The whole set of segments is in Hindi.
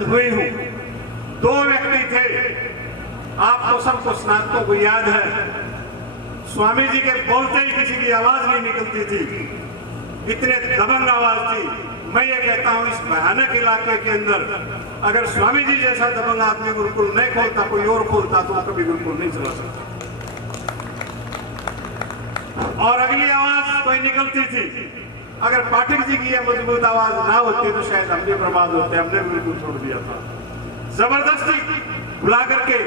हुई हूं। दो व्यक्ति थे, आपको सबको स्नातकों को याद है, स्वामी जी के बोलते ही किसी की आवाज नहीं निकलती थी, इतने दबंग आवाज थी। मैं ये कहता हूं इस भयानक इलाके के अंदर अगर स्वामी जी जैसा दबंग आदमी गुरुकुल नहीं खोलता, कोई और खोलता तो कभी गुरुकुल नहीं चला सकता। और अगली आवाज कोई निकलती थी, अगर पाठक जी की यह मजबूत आवाज ना होती तो शायद हम भी बर्बाद होते, हमने बिल्कुल छोड़ दिया था। जबरदस्ती बुला करके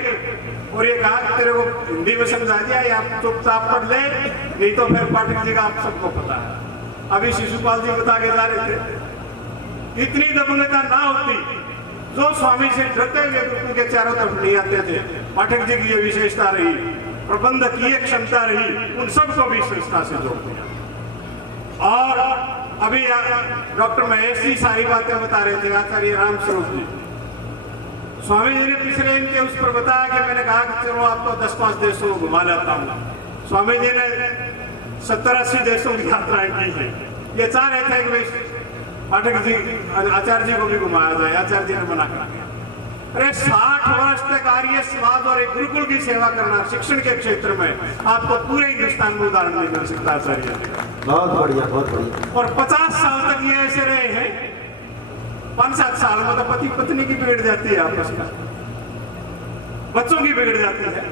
और ये कहा कि तेरे को हिंदी में समझा दिया या चुपचाप पढ़ ले, नहीं तो फिर पाठक जी का आप सबको पता है। अभी शिशुपाल जी बता के जा रहे थे, इतनी दबंगता ना होती, जो स्वामी से डरते हुए गुरुकुल के चारों तरफ नहीं आते थे। पाठक जी की ये विशेषता रही, प्रबंधक की एक क्षमता रही, उन सबको भी संस्था से जोड़ दिया। और अभी डॉक्टर महेश जी सारी बातें बता रहे थे, आचार्य राम स्वरूप जी, स्वामी जी ने पिछले इनके उस पर बताया कि मैंने कहा कि चलो आपको 10-5 देशों को घुमा लाता हूँ। स्वामी जी ने 70-80 देशों की यात्राएं की है। ये चाह रहे थे कि पाठक जी आचार्य जी को भी घुमाया जाए, आचार्य जी ने मना कर दिया। अरे 60 वर्ष तक आर्य समाज और एक गुरुकुल की सेवा करना शिक्षण के क्षेत्र में आपको पूरे हिंदुस्तान में उदाहरण नहीं मिल सकता आचार्य। बहुत बढ़िया, बहुत बढ़िया। और 50 साल तक ये ऐसे रहे हैं। 5-7 साल में तो पति पत्नी की बिगड़ जाती है, आपस में बच्चों की बिगड़ जाती है,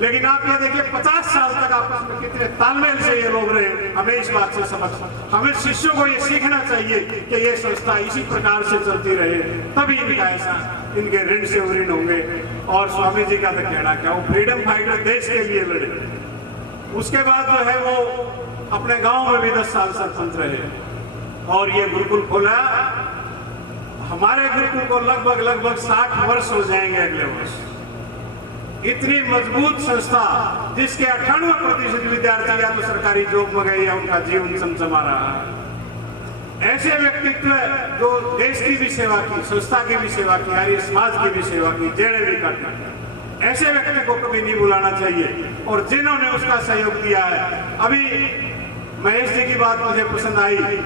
लेकिन आप ये देखिए 50 साल तक आपस में कितने तालमेल से ये लोग रहे। हमें इस बात से समझ, हमें शिष्यों को ये सीखना चाहिए कि ये संस्था इसी प्रकार से चलती रहे, तभी इनका ऐसा इनके ऋण से ऋण होंगे। और स्वामी जी का तो कहना क्या, वो फ्रीडम फाइटर देश के लिए लड़े, उसके बाद जो है वो अपने गांव में भी 10 साल सरपंच रहे और ये गुरुकुल खोला। हमारे गुरुकुल को लगभग 60 वर्ष हो जाएंगे अगले वर्ष। इतनी मजबूत संस्था जिसके 98% विद्यार्थी या तो सरकारी जॉब में गए या उनका जीवन चमचमा रहा है। ऐसे व्यक्तित्व जो देश की भी सेवा की, संस्था की भी सेवा की, आर्य समाज की भी सेवा की, जेड़े भी काटे, ऐसे व्यक्ति को कभी नहीं भुलाना चाहिए। और जिन्होंने उसका सहयोग दिया है, अभी महेश जी की बात मुझे पसंद आई,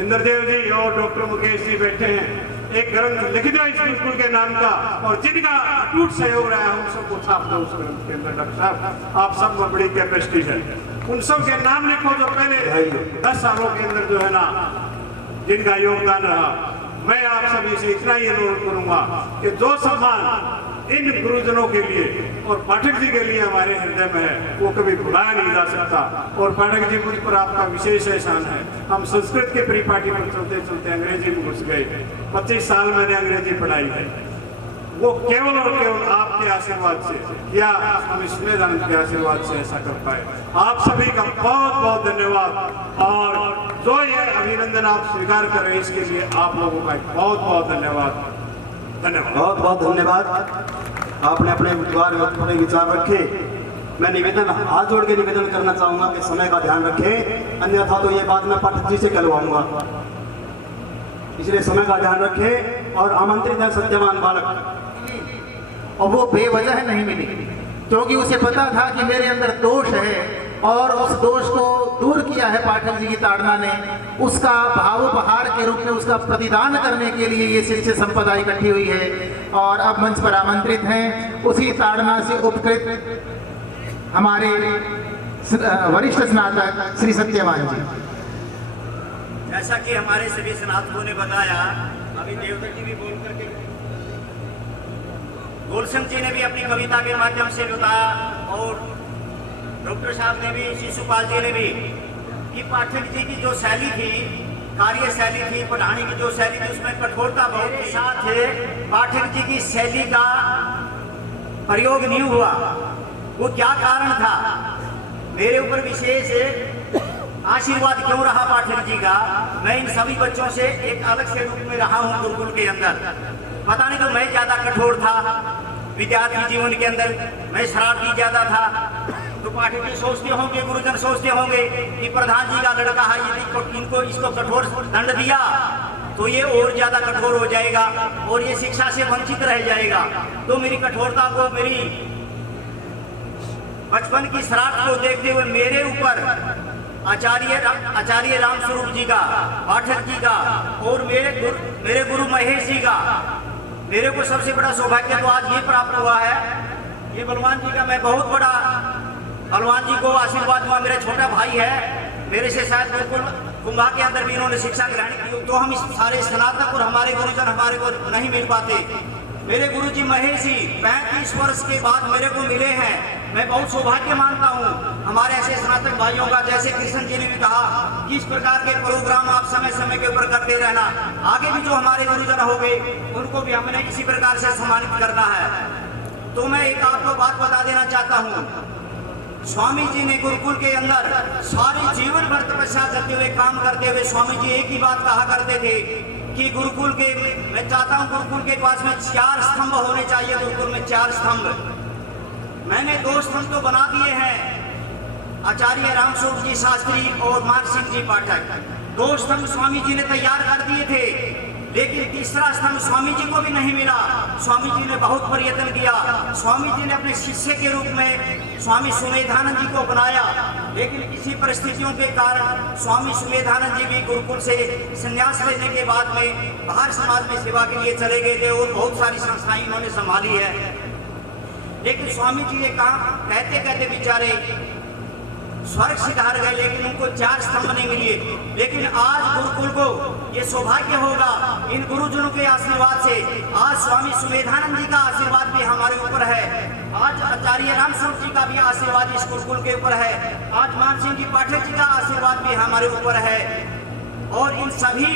इंद्रदेव जी और डॉक्टर मुकेश जी बैठे हैं, एक ग्रंथ लिख दो इस गुरुकुल के नाम का, और जिनका अटूट सहयोग रहा है उन सबको छाप दो उस ग्रंथ के अंदर। डॉक्टर साहब आप सब में बड़ी कैपेसिटी है, उन सब के नाम लिखो जो पहले 10 सालों के अंदर जो है ना जिनका योगदान रहा। मैं आप सभी से इतना ही अनुरोध करूंगा कि जो सम्मान इन गुरुजनों के लिए और पाठक जी के लिए हमारे हृदय में है वो कभी भुलाया नहीं जा सकता। और पाठक जी मुझ पर आपका विशेष एहसान है। हम संस्कृत के परिपाटी पर चलते चलते अंग्रेजी में घुस गए। 25 साल मैंने अंग्रेजी पढ़ाई है, वो केवल और केवल आपके आशीर्वाद से या स्वामी सुमेधानंद के आशीर्वाद से ऐसा कर पाए। आप सभी का बहुत बहुत धन्यवाद। और जो ये अभिनंदन आप स्वीकार कर रहे हैं इसके लिए आप लोगों का बहुत बहुत धन्यवाद। बहुत बहुत धन्यवाद। आपने अपने अपने विचार रखे। मैं निवेदन हाथ जोड़ के निवेदन करना चाहूंगा कि समय का ध्यान रखें, अन्यथा तो ये बात मैं पाठक जी से करवाऊंगा, इसलिए समय का ध्यान रखें। और आमंत्रित है सत्यवान बालक, और वो बेवजह नहीं मिली, क्योंकि उसे पता था कि मेरे अंदर दोष है और उस दोष को दूर किया है पाठक जी की ताड़ना ने। उसका भावोपहार के रूप में उसका प्रतिदान करने के लिए ये शिष्य संपदा इकट्ठी हुई है। और अब मंच पर आमंत्रित हैं उसी ताड़ना से उपकृत हमारे वरिष्ठ स्नातक श्री सत्यवान जी। जैसा कि हमारे सभी स्नातकों ने बताया, अभी देवदत्त जी भी बोल करके, गोलसन जी ने भी अपनी कविता के माध्यम से बताया और डॉक्टर साहब ने भी, शिशुपाल जी ने भी, कि पाठक जी की जो शैली थी, कार्य शैली थी, पढ़ाने की जो शैली थी, उसमें कठोरता बहुत थी। साथ पाठक जी की शैली का प्रयोग नहीं हुआ। वो क्या कारण था? मेरे ऊपर विशेष आशीर्वाद क्यों रहा पाठक जी का, मैं इन सभी बच्चों से एक अलग से रूप में रहा हूँ गुरुकुल के अंदर। पता नहीं तो मैं ज्यादा कठोर था विद्यार्थी जीवन के अंदर, मैं शरारती ज्यादा था। तो पाठक जी सोचते होंगे, गुरुजन सोचते होंगे कि प्रधान जी का लड़का है, यदि इनको इसको कठोर दंड दिया तो ये और ज्यादा कठोर हो जाएगा और ये शिक्षा से वंचित रह जाएगा। तो मेरी कठोरता को, मेरी बचपन की शरारत को देखते हुए मेरे ऊपर आचार्य रामस्वरूप जी का, पाठक जी का और मेरे गुरु महेश जी का, मेरे को सबसे बड़ा सौभाग्य तो आज ये प्राप्त हुआ है। ये बलवान जी का मैं बहुत बड़ा, बलवान जी को आशीर्वाद हुआ, मेरा छोटा भाई है, मेरे से शायद बिल्कुल कुंभा के अंदर भी इन्होंने शिक्षा ग्रहण की। तो हम इस सारे स्नातक और हमारे गुरुजन हमारे को नहीं मिल पाते। मेरे गुरुजी महेश जी 35 वर्ष के बाद मेरे को मिले हैं, मैं बहुत सौभाग्य मानता हूँ। हमारे ऐसे स्नातक भाइयों का, जैसे कृष्ण जी ने भी कहा कि इस प्रकार के प्रोग्राम आप समय समय के ऊपर करते रहना, आगे भी जो हमारे गुरुजन हो गए उनको भी हमने इसी प्रकार से सम्मानित करना है। तो मैं एक आपको बात बता देना चाहता हूँ, स्वामी जी ने गुरुकुल के अंदर सारे जीवन भर तपस्या करते हुए, काम करते हुए स्वामी जी एक ही बात कहा करते थे कि गुरुकुल के, मैं चाहता हूं गुरुकुल के पास में 4 स्तंभ होने चाहिए। गुरुकुल में 4 स्तंभ, मैंने 2 स्तंभ तो बना दिए हैं, आचार्य रामस्वरूप जी शास्त्री और मान सिंह जी पाठक। 2 स्तंभ स्वामी जी ने तैयार कर दिए थे, लेकिन तीसरा स्तंभ स्वामी जी को भी नहीं मिला। स्वामी जी ने बहुत प्रयत्न किया, स्वामी जी ने अपने शिष्य के रूप में स्वामी सुमेधानंद जी को बनाया, लेकिन किसी परिस्थितियों के कारण स्वामी सुमेधानंद जी भी गुरुकुल से संन्यास लेने के बाद में बाहर समाज में सेवा के लिए चले गए थे और बहुत सारी संस्थाएं उन्होंने संभाली है। लेकिन स्वामी जी ने कहा, कहते कहते बेचारे स्वर्ग सिधार गए, लेकिन उनको 4 स्तंभ नहीं मिले। लेकिन आज गुरुकुल को ये सौभाग्य होगा इन गुरुजनों के आशीर्वाद से, आज स्वामी सुमेधानंद जी का आशीर्वाद भी हमारे ऊपर है, आज आचार्य रामस्वरूप जी का भी आशीर्वाद इस गुरुकुल के ऊपर है, आज मान सिंह जी पाठक जी का आशीर्वाद भी हमारे ऊपर है, और इन सभी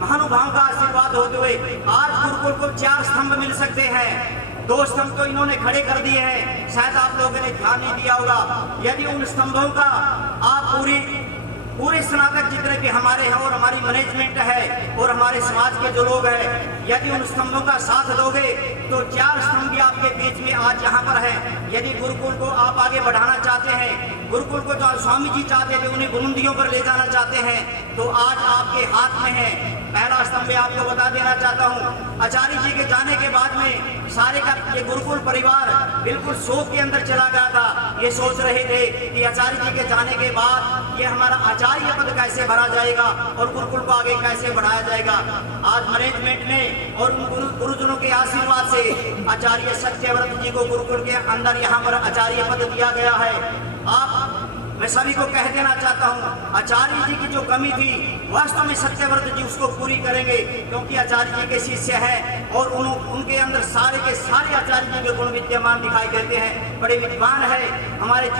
महानुभावों का आशीर्वाद होते हुए आज गुरुकुल को 4 स्तंभ मिल सकते हैं। 2 स्तंभ तो इन्होंने खड़े कर दिए हैं, शायद आप लोगों ने ध्यान नहीं दिया होगा। यदि उन स्तंभों का आप पूरे स्नातक जितने भी हमारे हैं और हमारी मैनेजमेंट है और हमारे समाज के जो लोग हैं, यदि उन स्तंभों का साथ दोगे तो 4 स्तंभ भी आपके बीच में आज यहाँ पर है। यदि गुरुकुल को आप आगे बढ़ाना चाहते हैं, गुरुकुल को जो स्वामी जी चाहते थे उन्हें बुलंदियों पर ले जाना चाहते हैं, तो आज आपके हाथ में है। पहला स्तंभ मैं आपको बता देना चाहता हूँ, आचार्य जी के जाने के बाद में सारे का ये गुरुकुल परिवार बिल्कुल शोक के अंदर चला गया था। ये सोच रहे थे कि आचार्य जी के जाने के बाद ये हमारा आचार्य पद कैसे भरा जाएगा और गुरुकुल को आगे कैसे बढ़ाया जाएगा। आज मैनेजमेंट ने और उन गुरुजनों के आशीर्वाद से आचार्य सत्यव्रत जी को गुरुकुल के अंदर यहाँ पर आचार्य पद दिया गया है। आप, मैं सभी को कह देना चाहता हूँ, आचार्य जी की जो कमी थी वास्तव में सत्यव्रत जी उसको पूरी करेंगे, क्योंकि आचार्य जी के शिष्य हैं और उनके अंदर सारे के सारे आचार्य जी के गुण विद्यमान दिखाई देते हैं। बड़े विद्वान है, हमारे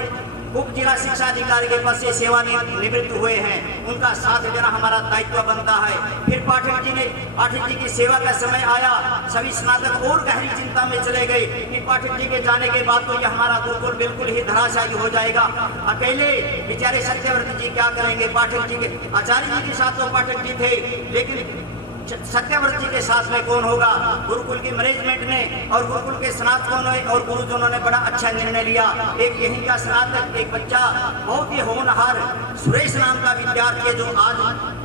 उप जिला शिक्षा अधिकारी के पद से सेवानिवृत्त हुए हैं, उनका साथ देना हमारा दायित्व बनता है। फिर पाठक जी की सेवा का समय आया, सभी स्नातक और गहरी चिंता में चले गए कि पाठक जी के जाने के बाद तो ये हमारा गुरुकुल बिल्कुल ही धराशायी हो जाएगा, अकेले बेचारे सत्यव्रत जी क्या करेंगे। पाठक जी के, आचार्य जी के साथ तो पाठक जी थे, लेकिन सत्यव्रत जी के साथ में कौन होगा। गुरुकुल की मैनेजमेंट ने और गुरुकुल के स्नातकों ने और गुरुजनों ने बड़ा अच्छा निर्णय लिया। एक यहीं का स्नातक, एक बच्चा बहुत ही होनहार सुरेश नाम का विद्यार्थी है, जो आज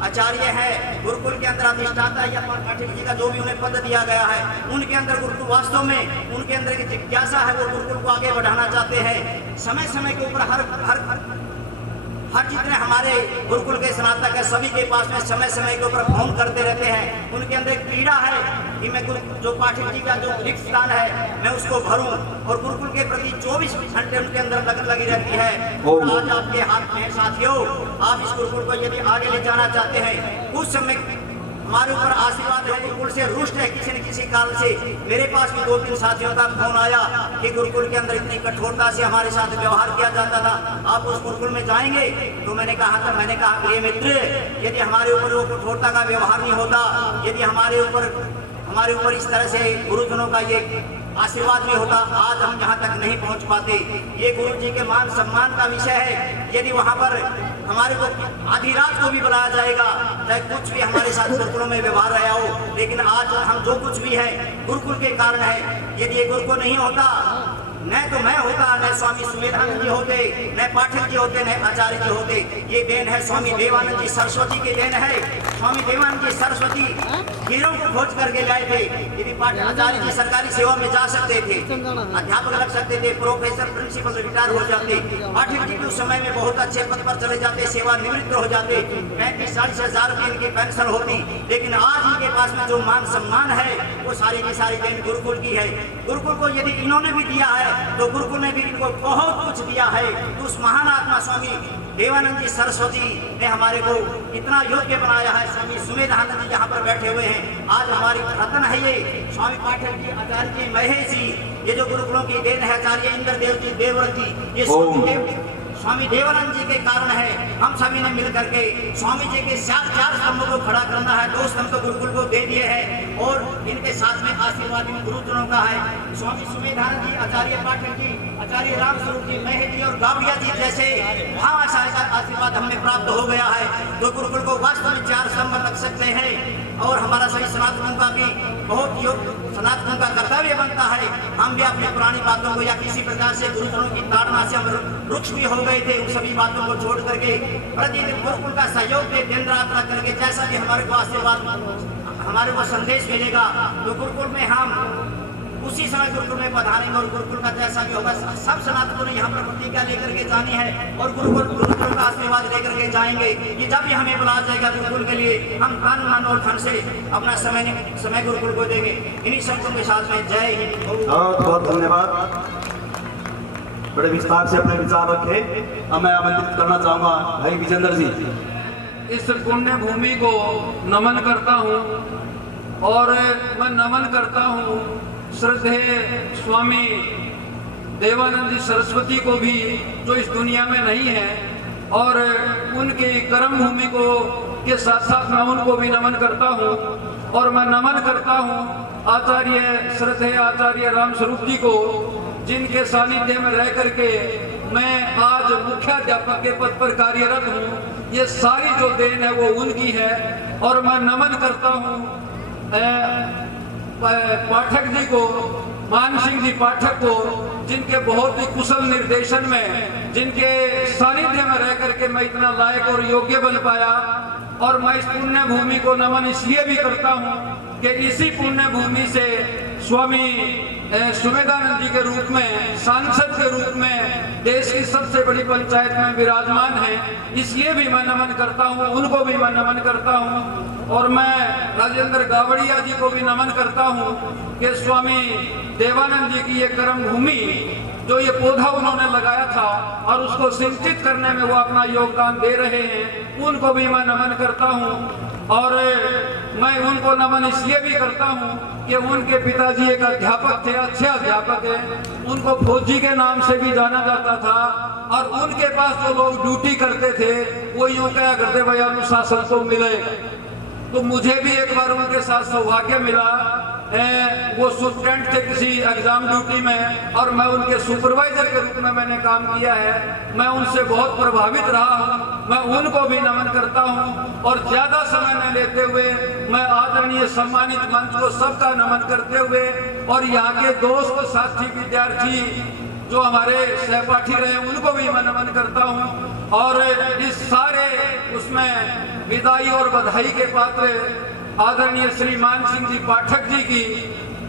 आचार्य है गुरुकुल के अंदर अधिष्ठाता या पाठक जी का जो भी उन्हें पद दिया गया है, उनके अंदर गुरुकुल वास्तव में उनके अंदर की जिज्ञासा है, वो गुरुकुल को आगे बढ़ाना चाहते हैं। समय समय के ऊपर हर जितने हमारे गुरुकुल के स्नातक है सभी के पास में समय समय के ऊपर फोन करते रहते हैं। उनके अंदर एक पीड़ा है कि मैं जो पाठक जी का जो रिक्त स्थान है मैं उसको भरूं, और गुरुकुल के प्रति 24 घंटे उनके अंदर लगन लगी रहती है। और आज आपके हाथ में है साथियों, आप इस गुरुकुल को यदि आगे ले जाना चाहते हैं, कुछ समय हमारे ऊपर आशीर्वाद है, गुरुकुल से रुष्ट है किसी न किसी काल से। मेरे पास भी 2-3 साथियों का फोन आया कि गुरुकुल के अंदर इतनी कठोरता से हमारे साथ व्यवहार किया जाता था, आप उस गुरुकुल में जाएंगे। तो मैंने कहा प्रिय मित्र, यदि हमारे ऊपर वो कठोरता का व्यवहार नहीं होता, यदि हमारे ऊपर इस तरह से गुरुजनों का ये आशीर्वाद नहीं होता आज हम यहाँ तक नहीं पहुँच पाते। ये गुरु जी के मान सम्मान का विषय है। यदि वहाँ पर हमारे को आधी रात को भी बुलाया जाएगा, चाहे कुछ भी हमारे साथ गुरुकुलों में व्यवहार रहा हो, लेकिन आज हम जो कुछ भी है गुरुकुल के कारण है। यदि ये गुरुकुल नहीं होता, न तो मैं होता, न स्वामी सुमेधानंद जी होते, न पाठक जी होते, न आचार्य जी होते। ये देन है स्वामी देवानंद जी सरस्वती के देन है। स्वामी देवानंद जी सरस्वती हीरों को खोज करके लाए थे। यदि आचार्य जी सरकारी सेवा में जा सकते थे, अध्यापक लग सकते थे, प्रोफेसर प्रिंसिपल रिटायर हो जाते, पाठक जी भी उस समय में बहुत अच्छे पद पर चले जाते, सेवा निवृत्त हो जाते, 35-40 हजार रुपये इनकी पेंशन होती। लेकिन आज इनके पास में जो मान सम्मान है वो सारी की सारी देन गुरुकुल की है। गुरुकुल को यदि इन्होंने भी दिया है तो गुरुकुल ने भी इनको बहुत कुछ दिया है। तो उस महान आत्मा स्वामी देवानंद जी सरस्वती ने हमारे को इतना योग्य बनाया है। स्वामी सुमेधानंद जी यहाँ पर बैठे हुए हैं, आज हमारी रत्न है ये। स्वामी पाठक जी, आचार्य जी, महेश जी, ये जो गुरुकुलों की देन है, आचार्य इंद्रदेव जी, देवव्रत जी, ये स्वामी देवानंद जी के कारण है। हम सभी ने मिल करके स्वामी जी के 4 स्तंभों को खड़ा करना है। 2 स्तंभ तो गुरुकुल को दे दिए हैं और इनके साथ में आशीर्वाद इन गुरुजनों का है। स्वामी सुमेधानंद जी, आचार्य पाठक जी, आचार्य रामस्वरूप जी, महेश जी और गावड़िया जी जैसे महाआचार्य का आशीर्वाद हमें प्राप्त हो गया है। तो गुरुकुल को वास्तव में 4 स्तंभ लग सकते हैं और हमारा सभी सनातनों का भी बहुत योग सनातनों का कर्तव्य बनता है। हम भी अपनी पुरानी बातों को या किसी प्रकार से गुरुजनों की ताड़ना से हम रुक्ष भी हो गए थे, उन सभी बातों को छोड़ करके प्रतिदिन गुरुकुल का सहयोग दे, दिन रात रख करके जैसा भी हमारे को आशीर्वाद, हमारे को संदेश मिलेगा, तो गुरुकुल में हम उसी समय गुरुकुल में पधारेंगे और गुरुकुल का जैसा भी होगा सब सनातनों ने यहाँ पर प्रतिज्ञा लेकर के जानी है और गुरुकुल का आशीर्वाद लेकर के जाएंगे कि जब भी हमें बुलाया जाएगा गुरुकुल के लिए, हम तन मन और धन से अपना समय गुरुकुल को देंगे। इन्हीं शब्दों के साथ में जय हिंद। बहुत बहुत धन्यवाद। बड़े विस्तार से अपने विचार रखे। अब मैं आमंत्रित करना चाहूँगा भाई विजेंद्र जी। इस पुण्य भूमि को नमन करता हूँ और मैं नमन करता हूँ श्रद्धेय स्वामी देवानंद जी सरस्वती को भी, जो इस दुनिया में नहीं है, और उनकी कर्म भूमि को के साथ साथ मैं उनको भी नमन करता हूँ। और मैं नमन करता हूँ आचार्य श्रद्धेय आचार्य रामस्वरूप जी को, जिनके सानिध्य में रह करके मैं आज मुख्याध्यापक के पद पर कार्यरत हूँ। ये सारी जो देन है वो उनकी है। और मैं नमन करता हूँ पाठक जी को, मान सिंह जी पाठक को, जिनके बहुत ही कुशल निर्देशन में, जिनके सानिध्य में रह करके मैं इतना लायक और योग्य बन पाया। और मैं इस पुण्य भूमि को नमन इसलिए भी करता हूँ कि इसी पुण्य भूमि से स्वामी सुमेधानंद जी के रूप में, सांसद के रूप में देश की सबसे बड़ी पंचायत में विराजमान है, इसलिए भी मैं नमन करता हूँ, उनको भी मैं नमन करता हूँ। और मैं राजेंद्र गावड़िया जी को भी नमन करता हूँ कि स्वामी देवानंद जी की ये कर्म भूमि, जो ये पौधा उन्होंने लगाया था और उसको सिंचित करने में वो अपना योगदान दे रहे हैं, उनको भी मैं नमन करता हूँ। और मैं उनको नमन इसलिए भी करता हूँ कि उनके पिताजी एक अध्यापक थे, अच्छे अध्यापक हैं, उनको फौजी के नाम से भी जाना जाता था। और उनके पास जो लोग ड्यूटी करते थे वो यूँ कहा करते, भाई अनुशासन तो मिलेगा। तो मुझे भी एक बार उनके साथ सौभाग्य मिला। वो सुप्रेंट थे किसी एग्जाम ड्यूटी में और मैं उनके सुपरवाइजर के रूप में मैंने काम किया है। मैं उनसे बहुत प्रभावित रहा हूँ, मैं उनको भी नमन करता हूँ। और ज़्यादा समय न लेते हुए मैं आदरणीय सम्मानित मंच को सबका नमन करते हुए और यहाँ के दोस्त साथी विद्यार्थी जो हमारे सहपाठी रहे उनको भी मैं नमन करता हूँ। और इस सारे उसमें विदाई और बधाई के पात्र आदरणीय श्री मान सिंह जी पाठक जी की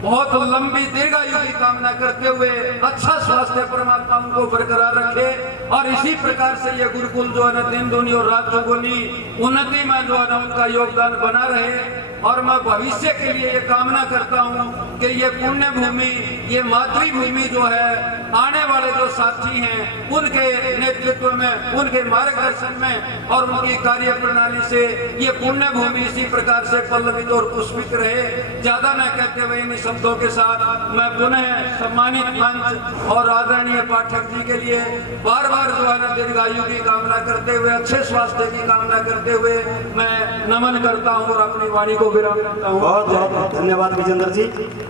बहुत लंबी दीर्घायु की कामना करते हुए अच्छा स्वास्थ्य परमात्मा उनको बरकरार रखे और इसी प्रकार से ये गुरुकुल जो है दिन दूनी और रात चौगुनी उन्नति में जो है उनका योगदान बना रहे। और मैं भविष्य के लिए ये कामना करता हूँ कि ये पुण्य भूमि, ये मातृभूमि जो है, आने वाले जो साथी हैं उनके नेतृत्व में, उनके मार्गदर्शन में और उनकी कार्य प्रणाली से ये पुण्य भूमि इसी प्रकार से पल्लवित और पुष्पित रहे। ज्यादा न कहते हुए इन शब्दों के साथ मैं पुनः सम्मानित मंच और आदरणीय पाठक जी के लिए बार बार जो है दीर्घायु की कामना करते हुए, अच्छे स्वास्थ्य की कामना करते हुए मैं नमन करता हूँ और अपनी वाणी को विराम देता हूँ। बहुत बहुत धन्यवाद विजेंद्र जी,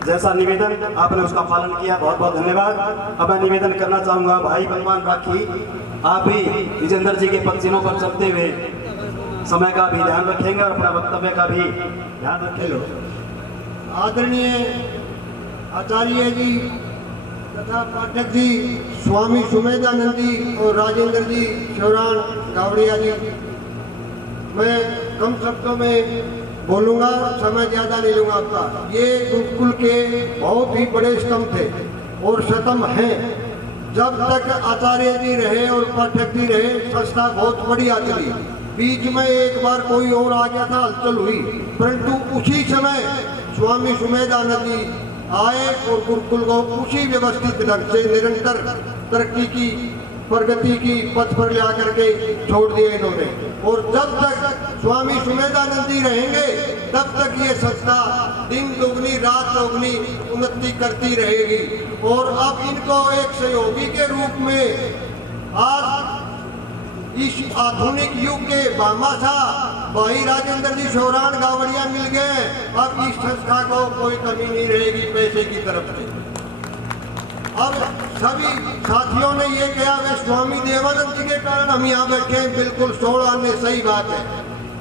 जैसा निवेदन आपने उसका पालन किया, बहुत बहुत धन्यवाद। अब मैं निवेदन करना चाहूँगा भाई बलवान राखी, आप भी विजेंद्र जी के पक्षियों पर चलते हुए समय का भी ध्यान रखेंगे और अपना वक्तव्य का भी ध्यान रखेंगे। आदरणीय आचार्य जी तथा पाठक जी, स्वामी सुमेधानंद जी और राजेंद्र जी शिवरान गावड़िया जी, मैं कम शब्दों में बोलूँगा, समय ज़्यादा नहीं लूँगा आपका। ये गुरुकुल के बहुत ही बड़े स्तंभ थे और शतम हैं। जब तक आचार्य जी रहे और पाठक जी रहे, संस्था बहुत बढ़िया चली। बीच में एक बार कोई और आ गया था, हलचल हुई, परंतु उसी समय स्वामी सुमेधानंद जी आए और गुरुकुल को उसी व्यवस्थित ढंग से निरंतर तरक्की की, प्रगति की पथ पर ला करके छोड़ दिया इन्होंने। और जब तक स्वामी सुमेधानंद जी रहेंगे तब तक ये संस्था दिन दुगनी रात चौगनी उन्नति करती रहेगी। और अब इनको एक सहयोगी के रूप में आज इस आधुनिक युग के भामाशाह भाई राजेंद्र जी शिवरान गावड़िया मिल गए। अब इस संस्था को कोई कमी नहीं रहेगी पैसे की तरफ से। अब सभी साथियों ने ये कहा वे स्वामी देवानंद जी के कारण हम यहाँ बैठे हैं, बिल्कुल 16 में सही बात है।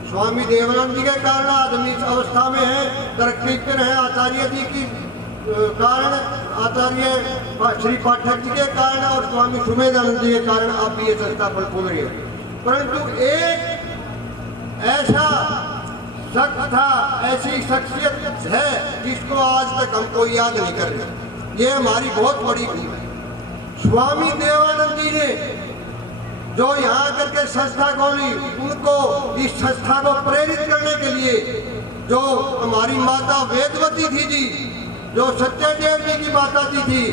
स्वामी देवानंद जी के कारण आदमी इस अवस्था में है, तरक्की पर है। आचार्य जी की कारण, आचार्य श्री पाठक जी के कारण और स्वामी सुमेधानंद जी के कारण आप भी ये संस्था फल फूल रही है। परंतु एक ऐसा शख्स था, ऐसी शख्सियत है जिसको आज तक हमको याद नहीं कर रहे। ये हमारी बहुत बड़ी भूल है। स्वामी देवानंद जी ने जो यहाँ करके संस्था खोली, उनको इस संस्था को प्रेरित करने के लिए जो हमारी माता वेदवती थी जी, जो सत्यदेव जी की माता जी थी,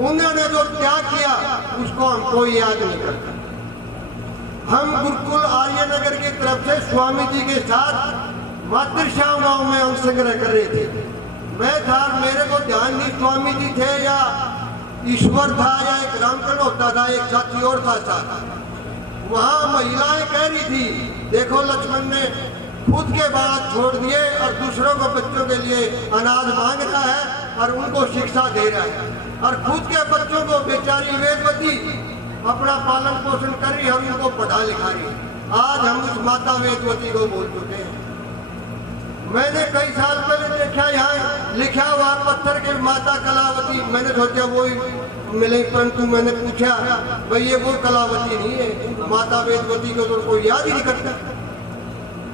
उन्होंने जो त्याग किया उसको हम कोई याद नहीं करता। हम गुरुकुल आर्य नगर की तरफ से स्वामी जी के साथ मातृश्याम गांव में अंग संग्रह कर रहे थे। मैं था, मेरे को ध्यान नहीं स्वामी जी थे या ईश्वर था या एक रामकरण होता था, एक साथी और था साथ। वहाँ महिलाएं कह रही थी, देखो लक्ष्मण ने खुद के बालक छोड़ दिए और दूसरों को बच्चों के लिए अनाज मांग रहा है और उनको शिक्षा दे रहा है, और खुद के बच्चों को बेचारी वेदवती अपना पालन पोषण कर रही है और उनको पढ़ा लिखा रही है। आज हम उस माता वेदवती को बोल चुके हैं। मैंने कई साल पहले देखा यहाँ लिखा हुआ पत्थर के माता कलावती, मैंने सोचा वो ही मिले, परंतु मैंने पूछा भाई ये वो कलावती नहीं है, माता वेदवती को तो कोई याद ही नहीं करता,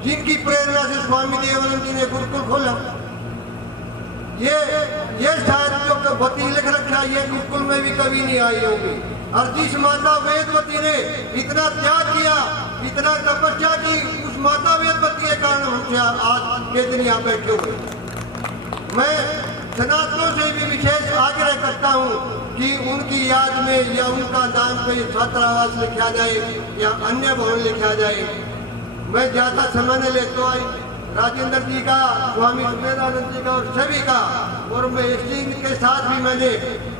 जिनकी प्रेरणा से स्वामी देवानंद जी ने गुरुकुल खोला। ये शायद जो वती लिख रखा, ये गुरुकुल में भी कभी नहीं आई होगी। और जिस माता वेदवती ने इतना त्याग किया, इतना तपस्या की, उस माता वेदवती के कारण हमसे आज के दिन यहाँ बैठे हुए। मैं सनातनों से भी विशेष आग्रह करता हूँ कि उनकी याद में या उनका नाम पे छात्रावास लिखा जाए या अन्य भवन लिखा जाए। मैं ज़्यादा समय नहीं लेता आई, राजेंद्र जी का, स्वामी सुमेधानंद जी का और सभी का, और मैं इसी के साथ भी मैंने